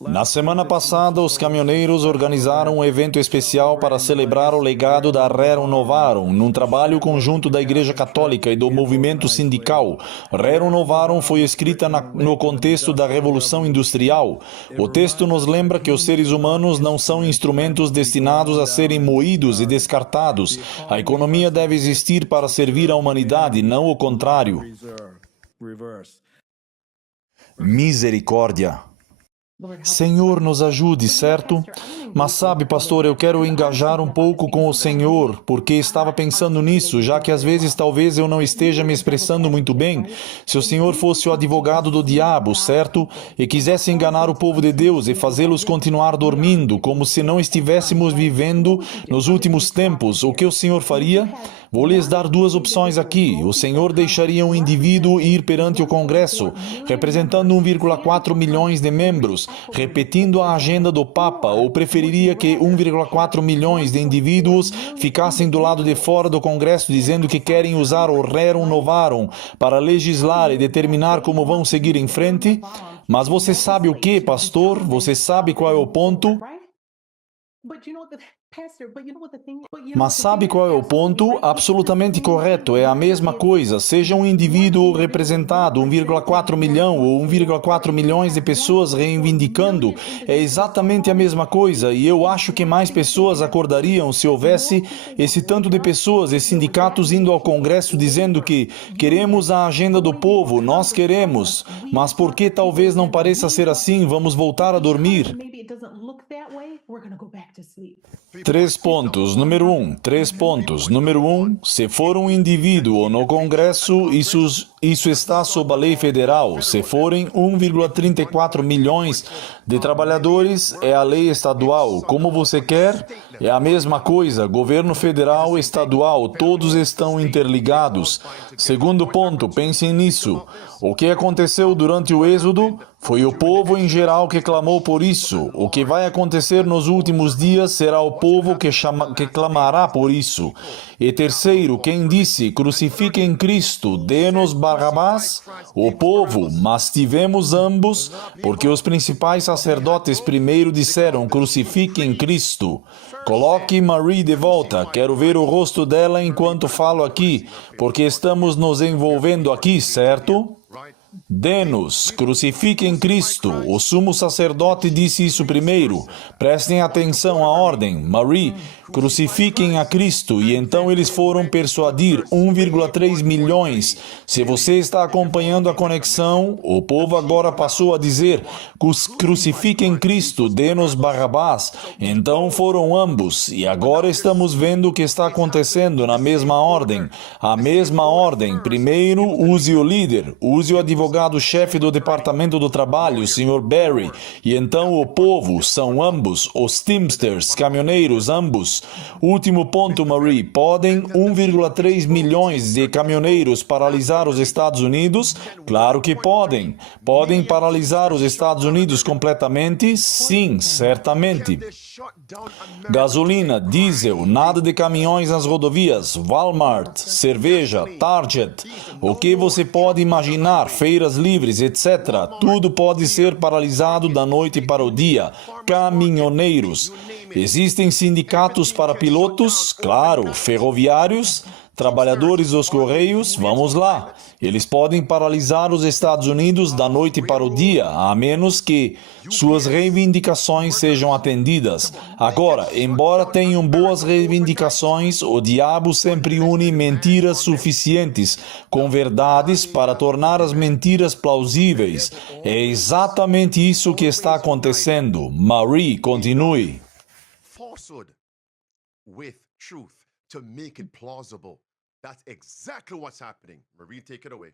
Na semana passada, os caminhoneiros organizaram um evento especial para celebrar o legado da Rerum Novarum, num trabalho conjunto da Igreja Católica e do movimento sindical. Rerum Novarum foi escrita no contexto da Revolução Industrial. O texto nos lembra que os seres humanos não são instrumentos destinados a serem moídos e descartados. A economia deve existir para servir à humanidade, não o contrário. Misericórdia. Senhor, nos ajude, certo? Mas sabe, pastor, eu quero engajar um pouco com o Senhor, porque estava pensando nisso, já que às vezes talvez eu não esteja me expressando muito bem. Se o Senhor fosse o advogado do diabo, certo? E quisesse enganar o povo de Deus e fazê-los continuar dormindo, como se não estivéssemos vivendo nos últimos tempos, o que o Senhor faria? Vou lhes dar 2 opções aqui. O Senhor deixaria um indivíduo ir perante o Congresso, representando 1,4 milhões de membros, repetindo a agenda do Papa, ou preferiria preferiria que 1,4 milhões de indivíduos ficassem do lado de fora do Congresso dizendo que querem usar o rerum novarum para legislar e determinar como vão seguir em frente? Mas você sabe o que, pastor? Você sabe qual é o ponto? Mas sabe qual é o ponto? Absolutamente correto. É a mesma coisa. Seja um indivíduo representado, 1,4 milhão ou 1,4 milhões de pessoas reivindicando, é exatamente a mesma coisa. E eu acho que mais pessoas acordariam se houvesse esse tanto de pessoas e sindicatos indo ao Congresso dizendo que queremos a agenda do povo, nós queremos. Mas porque talvez não pareça ser assim, vamos voltar a dormir. 3 pontos. Número 1. 3 pontos. Número 1. Se for um indivíduo no Congresso, isso está sob a lei federal. Se forem 1,34 milhões de trabalhadores, é a lei estadual. Como você quer, é a mesma coisa. Governo federal, estadual, todos estão interligados. Segundo ponto, pensem nisso. O que aconteceu durante o Êxodo foi o povo em geral que clamou por isso. O que vai acontecer nos últimos dias será o povo que clamará por isso. E terceiro, quem disse, crucifiquem Cristo, dê-nos Barrabás? O povo, mas tivemos ambos, porque os principais sacerdotes primeiro disseram, crucifiquem Cristo. Coloque Marie de volta, quero ver o rosto dela enquanto falo aqui, porque estamos nos envolvendo aqui, certo? Dê-nos, crucifiquem Cristo. O sumo sacerdote disse isso primeiro. Prestem atenção à ordem. Marie, crucifiquem a Cristo. E então eles foram persuadir 1,3 milhões. Se você está acompanhando a conexão, o povo agora passou a dizer, crucifiquem Cristo, dê-nos Barrabás. Então foram ambos. E agora estamos vendo o que está acontecendo na mesma ordem. A mesma ordem. Primeiro, use o líder, use o advogado-chefe do Departamento do Trabalho, Sr. Barry, e então o povo, são ambos, os Teamsters, caminhoneiros, ambos. Último ponto, Marie, podem 1,3 milhões de caminhoneiros paralisar os Estados Unidos? Claro que podem. Podem paralisar os Estados Unidos completamente? Sim, certamente. Gasolina, diesel, nada de caminhões nas rodovias, Walmart, cerveja, Target, o que você pode imaginar, feiras livres, etc. Tudo pode ser paralisado da noite para o dia. Caminhoneiros. Existem sindicatos para pilotos? Claro. Ferroviários? Trabalhadores dos Correios? Vamos lá. Eles podem paralisar os Estados Unidos da noite para o dia, a menos que suas reivindicações sejam atendidas. Agora, embora tenham boas reivindicações, o diabo sempre une mentiras suficientes com verdades para tornar as mentiras plausíveis. É exatamente isso que está acontecendo. Marie, continue. Falsehood with truth to make it plausible. That's exactly what's happening. Marie, take it away.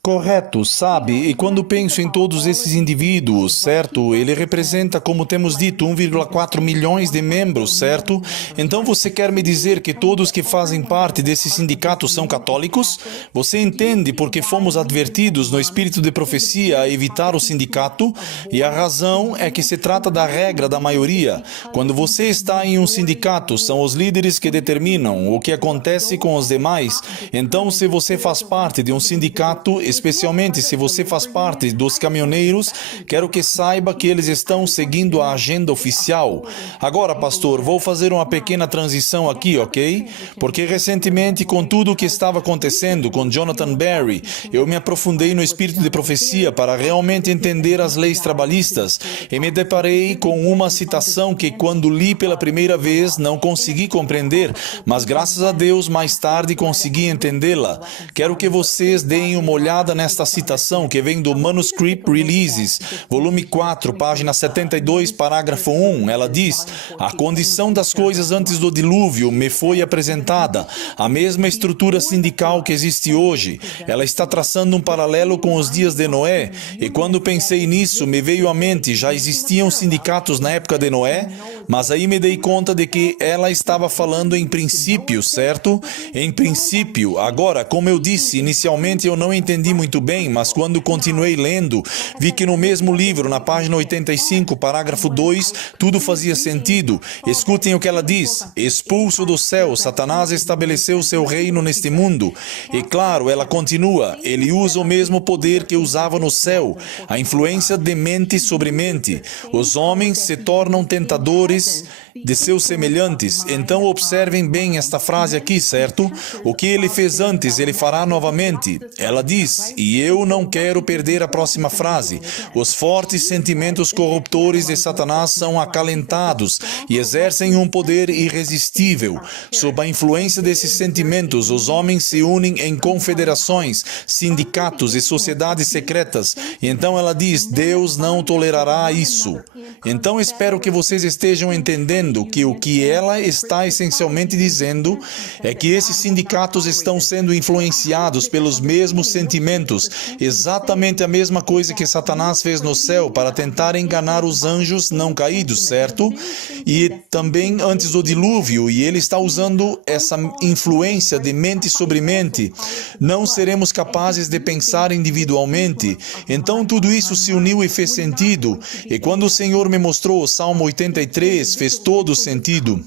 Correto, sabe? E quando penso em todos esses indivíduos, certo? Ele representa, como temos dito, 1,4 milhões de membros, certo? Então você quer me dizer que todos que fazem parte desse sindicato são católicos? Você entende porque fomos advertidos no espírito de profecia a evitar o sindicato? E a razão é que se trata da regra da maioria. Quando você está em um sindicato, são os líderes que determinam o que acontece com os demais. Então, se você faz parte de um sindicato, especialmente se você faz parte dos caminhoneiros, quero que saiba que eles estão seguindo a agenda oficial. Agora, pastor, vou fazer uma pequena transição aqui, ok? Porque recentemente, com tudo o que estava acontecendo com Jonathan Barry, eu me aprofundei no espírito de profecia para realmente entender as leis trabalhistas e me deparei com uma citação que, quando li pela primeira vez, não consegui compreender, mas graças a Deus, mais tarde consegui entendê-la. Quero que vocês deem uma olhada nesta citação que vem do Manuscript Releases, volume 4, página 72, parágrafo 1. Ela diz: a condição das coisas antes do dilúvio me foi apresentada, a mesma estrutura sindical que existe hoje. Ela está traçando um paralelo com os dias de Noé, e quando pensei nisso, me veio à mente, já existiam sindicatos na época de Noé? Mas aí me dei conta de que ela estava falando em princípio, certo? Em princípio. Agora, como eu disse, inicialmente eu não entendi muito bem, mas quando continuei lendo, vi que no mesmo livro, na página 85, parágrafo 2, tudo fazia sentido. Escutem o que ela diz: expulso do céu, Satanás estabeleceu seu reino neste mundo. E claro, ela continua, ele usa o mesmo poder que usava no céu, a influência de mente sobre mente. Os homens se tornam tentadores de seus semelhantes. Então observem bem esta frase aqui, certo? O que ele fez antes, ele fará novamente. Ela diz, e eu não quero perder a próxima frase: os fortes sentimentos corruptores de Satanás são acalentados e exercem um poder irresistível. Sob a influência desses sentimentos, os homens se unem em confederações, sindicatos e sociedades secretas. E então ela diz, Deus não tolerará isso. Então espero que vocês estejam entendendo que o que ela está essencialmente dizendo é que esses sindicatos estão sendo influenciados pelos mesmos sentimentos, exatamente a mesma coisa que Satanás fez no céu para tentar enganar os anjos não caídos, certo? E também antes do dilúvio, e ele está usando essa influência de mente sobre mente. Não seremos capazes de pensar individualmente. Então tudo isso se uniu e fez sentido. E quando o Senhor me mostrou o Salmo 83, fez todo sentido.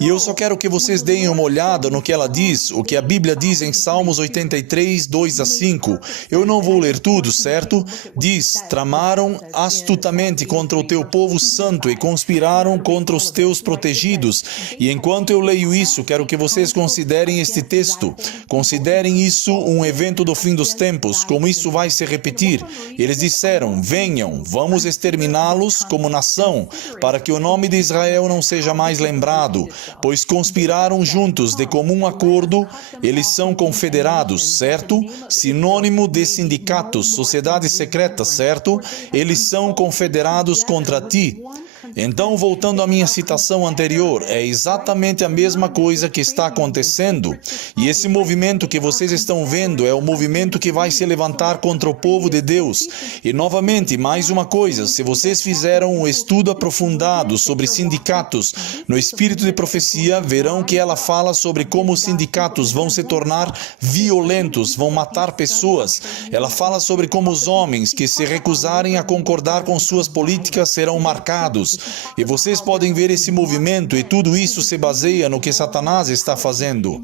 E eu só quero que vocês deem uma olhada no que ela diz, o que a Bíblia diz em Salmos 83, 2-5. Eu não vou ler tudo, certo? Diz, tramaram astutamente contra o teu povo santo e conspiraram contra os teus protegidos. E enquanto eu leio isso, quero que vocês considerem este texto. Considerem isso um evento do fim dos tempos, como isso vai se repetir. Eles disseram, venham, vamos exterminá-los como nação, para que o nome de Israel não seja mais lembrado. Pois conspiraram juntos de comum acordo, eles são confederados, certo? Sinônimo de sindicatos, sociedades secretas, certo? Eles são confederados contra ti. Então, voltando à minha citação anterior, é exatamente a mesma coisa que está acontecendo. E esse movimento que vocês estão vendo é o movimento que vai se levantar contra o povo de Deus. E novamente, mais uma coisa, se vocês fizeram um estudo aprofundado sobre sindicatos no espírito de profecia, verão que ela fala sobre como os sindicatos vão se tornar violentos, vão matar pessoas. Ela fala sobre como os homens que se recusarem a concordar com suas políticas serão marcados. E vocês podem ver esse movimento, e tudo isso se baseia no que Satanás está fazendo.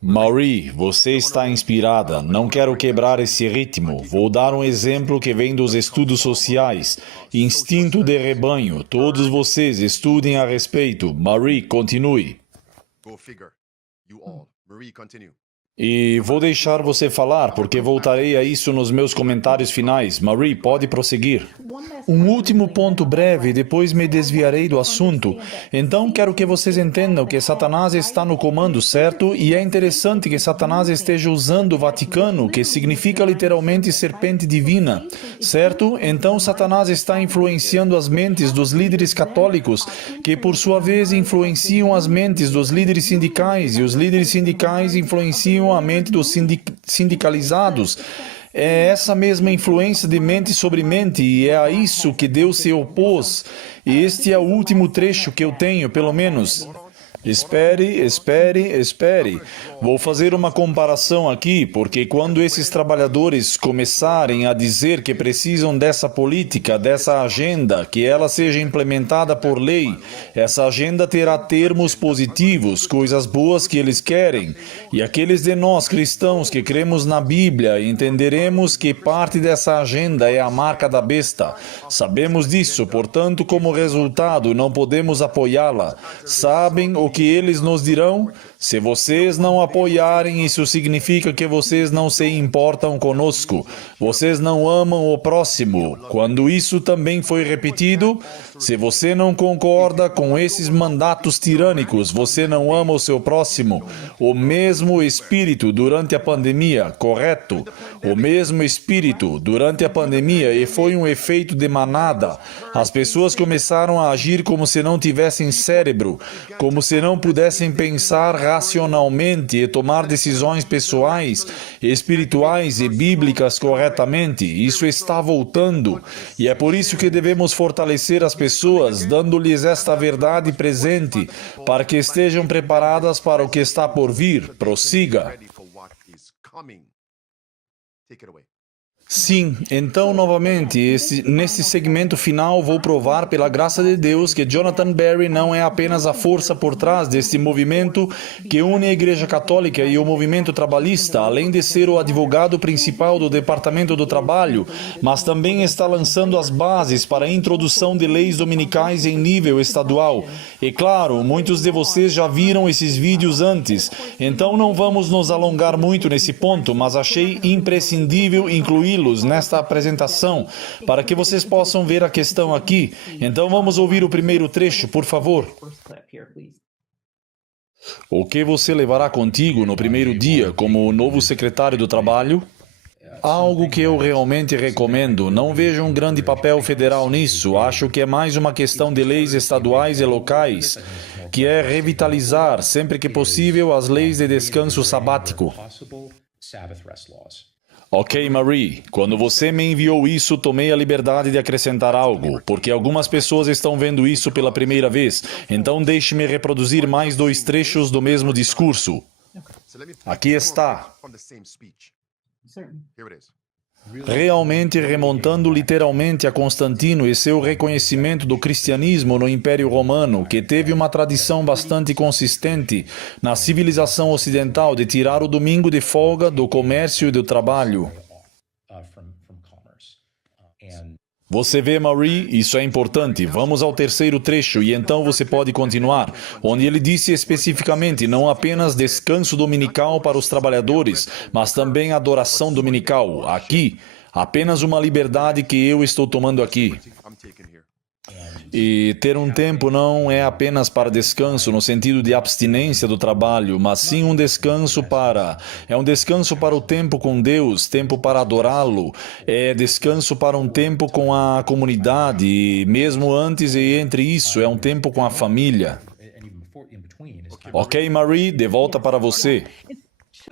Marie, você está inspirada. Não quero quebrar esse ritmo. Vou dar um exemplo que vem dos estudos sociais. Instinto de rebanho. Todos vocês estudem a respeito. Marie, continue. Go figure. You all. Marie, continue. E vou deixar você falar, porque voltarei a isso nos meus comentários finais. Marie, pode prosseguir. Um último ponto breve, depois me desviarei do assunto. Então, quero que vocês entendam que Satanás está no comando, certo? E é interessante que Satanás esteja usando o Vaticano, que significa literalmente serpente divina, certo? Então, Satanás está influenciando as mentes dos líderes católicos, que por sua vez influenciam as mentes dos líderes sindicais, e os líderes sindicais influenciam a mente dos sindicalizados. É essa mesma influência de mente sobre mente, e é a isso que Deus se opôs. E este é o último trecho que eu tenho, pelo menos. Espere. Vou fazer uma comparação aqui, porque quando esses trabalhadores começarem a dizer que precisam dessa política, dessa agenda, que ela seja implementada por lei, essa agenda terá termos positivos, coisas boas que eles querem. E aqueles de nós cristãos que cremos na Bíblia entenderemos que parte dessa agenda é a marca da besta. Sabemos disso, portanto, como resultado, não podemos apoiá-la. Sabem o que eles nos dirão? Se vocês não apoiarem, isso significa que vocês não se importam conosco. Vocês não amam o próximo. Quando isso também foi repetido, se você não concorda com esses mandatos tirânicos, você não ama o seu próximo. O mesmo espírito durante a pandemia, correto? O mesmo espírito durante a pandemia, e foi um efeito de manada. As pessoas começaram a agir como se não tivessem cérebro, como se não pudessem pensar racionalmente e tomar decisões pessoais, espirituais e bíblicas corretamente. Isso está voltando. E é por isso que devemos fortalecer as pessoas, dando-lhes esta verdade presente, para que estejam preparadas para o que está por vir. Prossiga. Sim, então novamente, nesse segmento final vou provar pela graça de Deus que Jonathan Berry não é apenas a força por trás deste movimento que une a Igreja Católica e o movimento trabalhista, além de ser o advogado principal do Departamento do Trabalho, mas também está lançando as bases para a introdução de leis dominicais em nível estadual. E claro, muitos de vocês já viram esses vídeos antes, então não vamos nos alongar muito nesse ponto, mas achei imprescindível incluí-los nesta apresentação, para que vocês possam ver a questão aqui. Então vamos ouvir o primeiro trecho, por favor. O que você levará contigo no primeiro dia como novo secretário do Trabalho? Algo que eu realmente recomendo. Não vejo um grande papel federal nisso. Acho que é mais uma questão de leis estaduais e locais, que é revitalizar, sempre que possível, as leis de descanso sabático. Ok, Marie, quando você me enviou isso, tomei a liberdade de acrescentar algo, porque algumas pessoas estão vendo isso pela primeira vez, então deixe-me reproduzir mais 2 trechos do mesmo discurso. Aqui está. Realmente remontando literalmente a Constantino e seu reconhecimento do cristianismo no Império Romano, que teve uma tradição bastante consistente na civilização ocidental de tirar o domingo de folga do comércio e do trabalho. Você vê, Marie, isso é importante. Vamos ao terceiro trecho e então você pode continuar, onde ele disse especificamente não apenas descanso dominical para os trabalhadores, mas também adoração dominical. Aqui, apenas uma liberdade que eu estou tomando aqui. E ter um tempo não é apenas para descanso no sentido de abstinência do trabalho, mas sim um descanso é um descanso para o tempo com Deus, tempo para adorá-lo, é descanso para um tempo com a comunidade, e mesmo antes e entre isso, é um tempo com a família. Ok, Marie, de volta para você.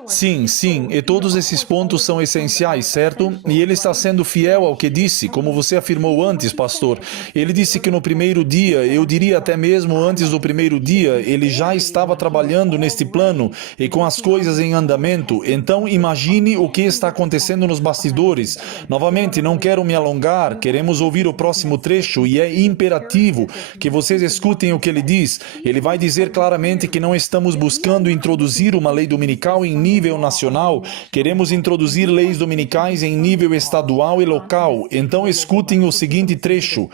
Sim, e todos esses pontos são essenciais, certo? E ele está sendo fiel ao que disse, como você afirmou antes, pastor. Ele disse que no primeiro dia, eu diria até mesmo antes do primeiro dia, ele já estava trabalhando neste plano e com as coisas em andamento. Então, imagine o que está acontecendo nos bastidores. Novamente, não quero me alongar, queremos ouvir o próximo trecho e é imperativo que vocês escutem o que ele diz. Ele vai dizer claramente que não estamos buscando introduzir uma lei dominical em nível nacional, queremos introduzir leis dominicais em nível estadual e local. Então escutem o seguinte trecho.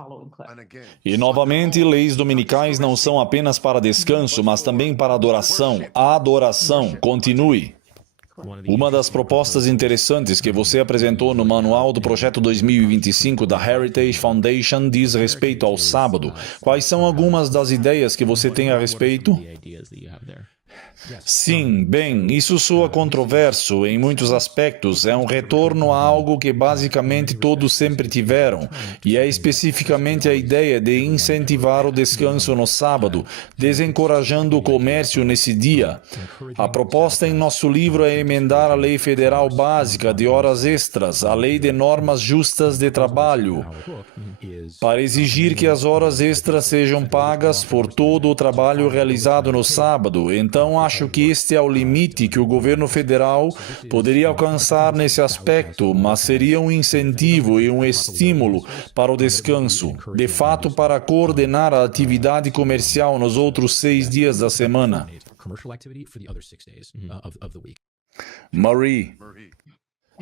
E novamente, leis dominicais não são apenas para descanso, mas também para adoração. A adoração. Continue. Uma das propostas interessantes que você apresentou no manual do Projeto 2025 da Heritage Foundation diz respeito ao sábado. Quais são algumas das ideias que você tem a respeito? Sim, bem, isso soa controverso em muitos aspectos. É um retorno a algo que basicamente todos sempre tiveram, e é especificamente a ideia de incentivar o descanso no sábado, desencorajando o comércio nesse dia. A proposta em nosso livro é emendar a Lei Federal Básica de Horas Extras, a Lei de Normas Justas de Trabalho, para exigir que as horas extras sejam pagas por todo o trabalho realizado no sábado. Então, acho que este é o limite que o governo federal poderia alcançar nesse aspecto, mas seria um incentivo e um estímulo para o descanso, de fato, para coordenar a atividade comercial nos outros 6 dias da semana. Marie.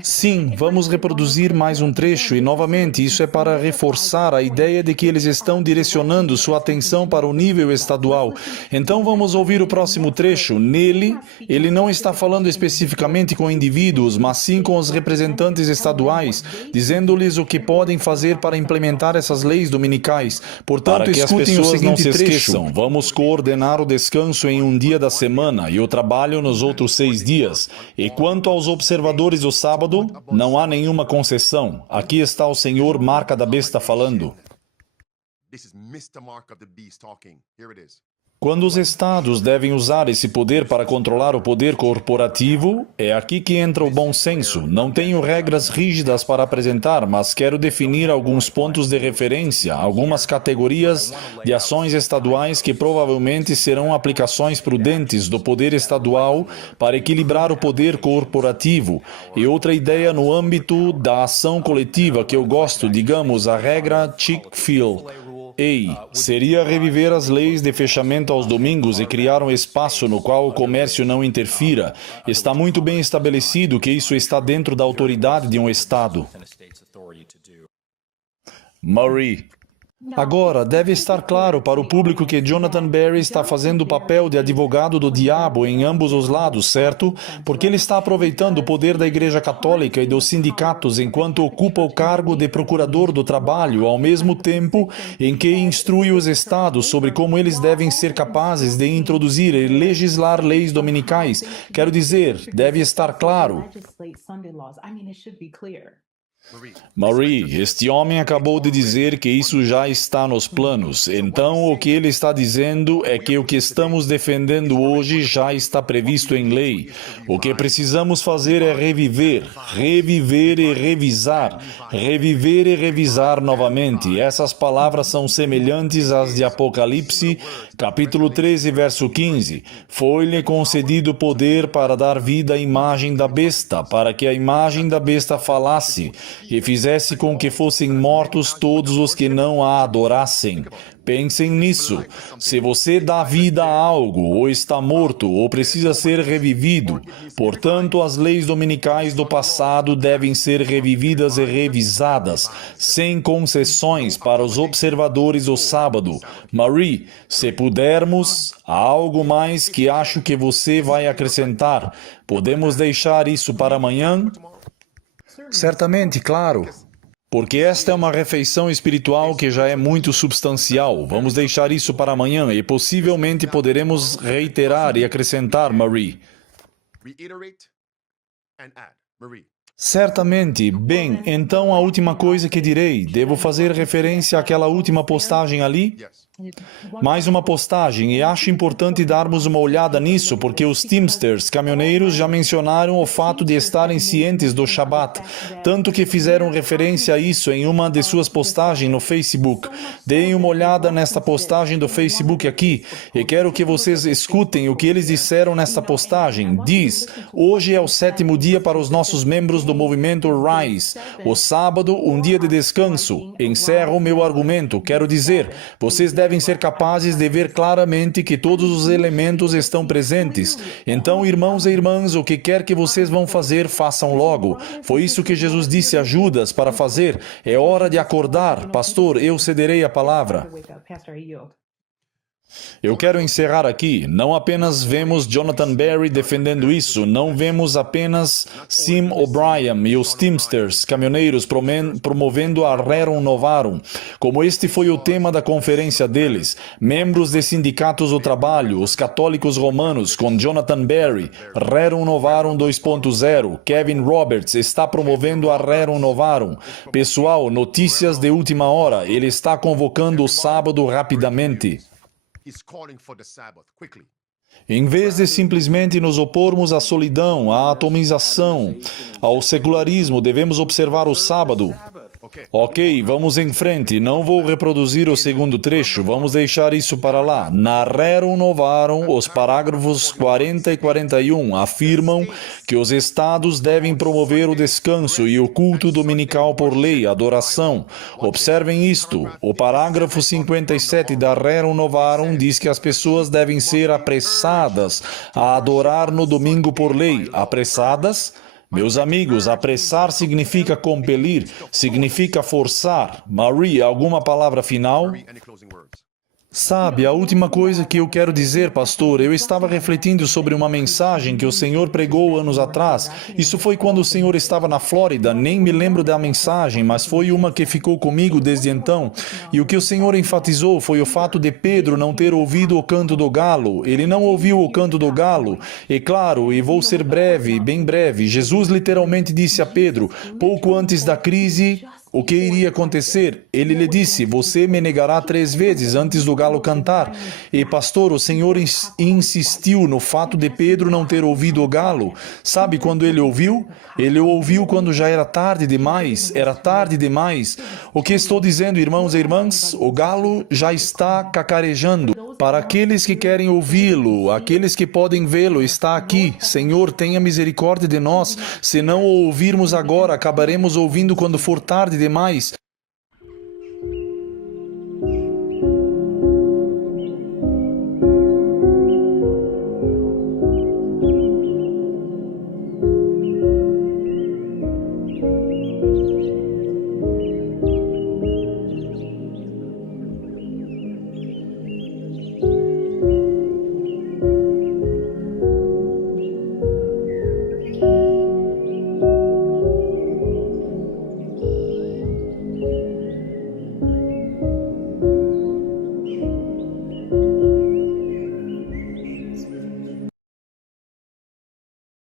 Sim, vamos reproduzir mais um trecho e, novamente, isso é para reforçar a ideia de que eles estão direcionando sua atenção para o nível estadual. Então, vamos ouvir o próximo trecho. Nele, ele não está falando especificamente com indivíduos, mas sim com os representantes estaduais, dizendo-lhes o que podem fazer para implementar essas leis dominicais. Portanto, para que escutem o seguinte trecho. Vamos coordenar o descanso em um dia da semana e o trabalho nos outros 6 dias. E quanto aos observadores do sábado, não há nenhuma concessão. Aqui está o Senhor Marca da Besta falando. Quando os estados devem usar esse poder para controlar o poder corporativo, é aqui que entra o bom senso. Não tenho regras rígidas para apresentar, mas quero definir alguns pontos de referência, algumas categorias de ações estaduais que provavelmente serão aplicações prudentes do poder estadual para equilibrar o poder corporativo. E outra ideia no âmbito da ação coletiva que eu gosto, digamos, a regra Chick-fil-A. Seria reviver as leis de fechamento aos domingos e criar um espaço no qual o comércio não interfira. Está muito bem estabelecido que isso está dentro da autoridade de um Estado. Marie. Agora, deve estar claro para o público que Jonathan Berry está fazendo o papel de advogado do diabo em ambos os lados, certo? Porque ele está aproveitando o poder da Igreja Católica e dos sindicatos enquanto ocupa o cargo de procurador do trabalho, ao mesmo tempo em que instrui os estados sobre como eles devem ser capazes de introduzir e legislar leis dominicais. Quero dizer, deve estar claro. Marie, este homem acabou de dizer que isso já está nos planos. Então, o que ele está dizendo é que o que estamos defendendo hoje já está previsto em lei. O que precisamos fazer é reviver e revisar, reviver e revisar novamente. Essas palavras são semelhantes às de Apocalipse, capítulo 13, verso 15. Foi-lhe concedido poder para dar vida à imagem da besta, para que a imagem da besta falasse e fizesse com que fossem mortos todos os que não a adorassem. Pensem nisso. Se você dá vida a algo, ou está morto, ou precisa ser revivido. Portanto, as leis dominicais do passado devem ser revividas e revisadas, sem concessões para os observadores do sábado. Marie, se pudermos, há algo mais que acho que você vai acrescentar. Podemos deixar isso para amanhã? Certamente, claro. Porque esta é uma refeição espiritual que já é muito substancial. Vamos deixar isso para amanhã e possivelmente poderemos reiterar e acrescentar, Marie. Reiterate and add. Marie. Certamente. Bem, então a última coisa que direi, devo fazer referência àquela última postagem ali? Yes. Mais uma postagem, e acho importante darmos uma olhada nisso, porque os Teamsters, caminhoneiros, já mencionaram o fato de estarem cientes do Shabat, tanto que fizeram referência a isso em uma de suas postagens no Facebook. Deem uma olhada nesta postagem do Facebook aqui, e quero que vocês escutem o que eles disseram nesta postagem. Diz: hoje é o 7º dia para os nossos membros do movimento Rise. O sábado, um dia de descanso. Encerro o meu argumento. Quero dizer, vocês devem ser capazes de ver claramente que todos os elementos estão presentes. Então, irmãos e irmãs, o que quer que vocês vão fazer, façam logo. Foi isso que Jesus disse a Judas para fazer. É hora de acordar. Pastor, eu cederei a palavra. Eu quero encerrar aqui. Não apenas vemos Jonathan Berry defendendo isso, não vemos apenas Sim O'Brien e os Teamsters, caminhoneiros, promovendo a Rerum Novarum, como este foi o tema da conferência deles, membros de sindicatos do trabalho, os católicos romanos, com Jonathan Berry, Rerum Novarum 2.0, Kevin Roberts está promovendo a Rerum Novarum. Pessoal, notícias de última hora, ele está convocando o sábado rapidamente. He's calling for the Sabbath quickly. Em vez de simplesmente nos opormos à solidão, à atomização, ao secularismo, devemos observar o sábado. Ok, vamos em frente. Não vou reproduzir o segundo trecho. Vamos deixar isso para lá. Na Rerum Novarum, os parágrafos 40 e 41 afirmam que os estados devem promover o descanso e o culto dominical por lei, adoração. Observem isto. O parágrafo 57 da Rerum Novarum diz que as pessoas devem ser apressadas a adorar no domingo por lei. Apressadas? Meus amigos, apressar significa compelir, significa forçar. Marie, alguma palavra final? Any closing words? Sabe, a última coisa que eu quero dizer, pastor, eu estava refletindo sobre uma mensagem que o Senhor pregou anos atrás. Isso foi quando o Senhor estava na Flórida, nem me lembro da mensagem, mas foi uma que ficou comigo desde então. E o que o Senhor enfatizou foi o fato de Pedro não ter ouvido o canto do galo. Ele não ouviu o canto do galo. E claro, e vou ser breve, bem breve, Jesus literalmente disse a Pedro, pouco antes da crise, O que iria acontecer? Ele lhe disse: você me negará 3 vezes antes do galo cantar. E pastor, o Senhor insistiu no fato de Pedro não ter ouvido o galo. Sabe quando ele ouviu? Ele o ouviu quando já era tarde demais. Era tarde demais. O que estou dizendo, irmãos e irmãs? O galo já está cacarejando. Para aqueles que querem ouvi-lo, aqueles que podem vê-lo, está aqui. Senhor, tenha misericórdia de nós. Se não o ouvirmos agora, acabaremos ouvindo quando for tarde demais.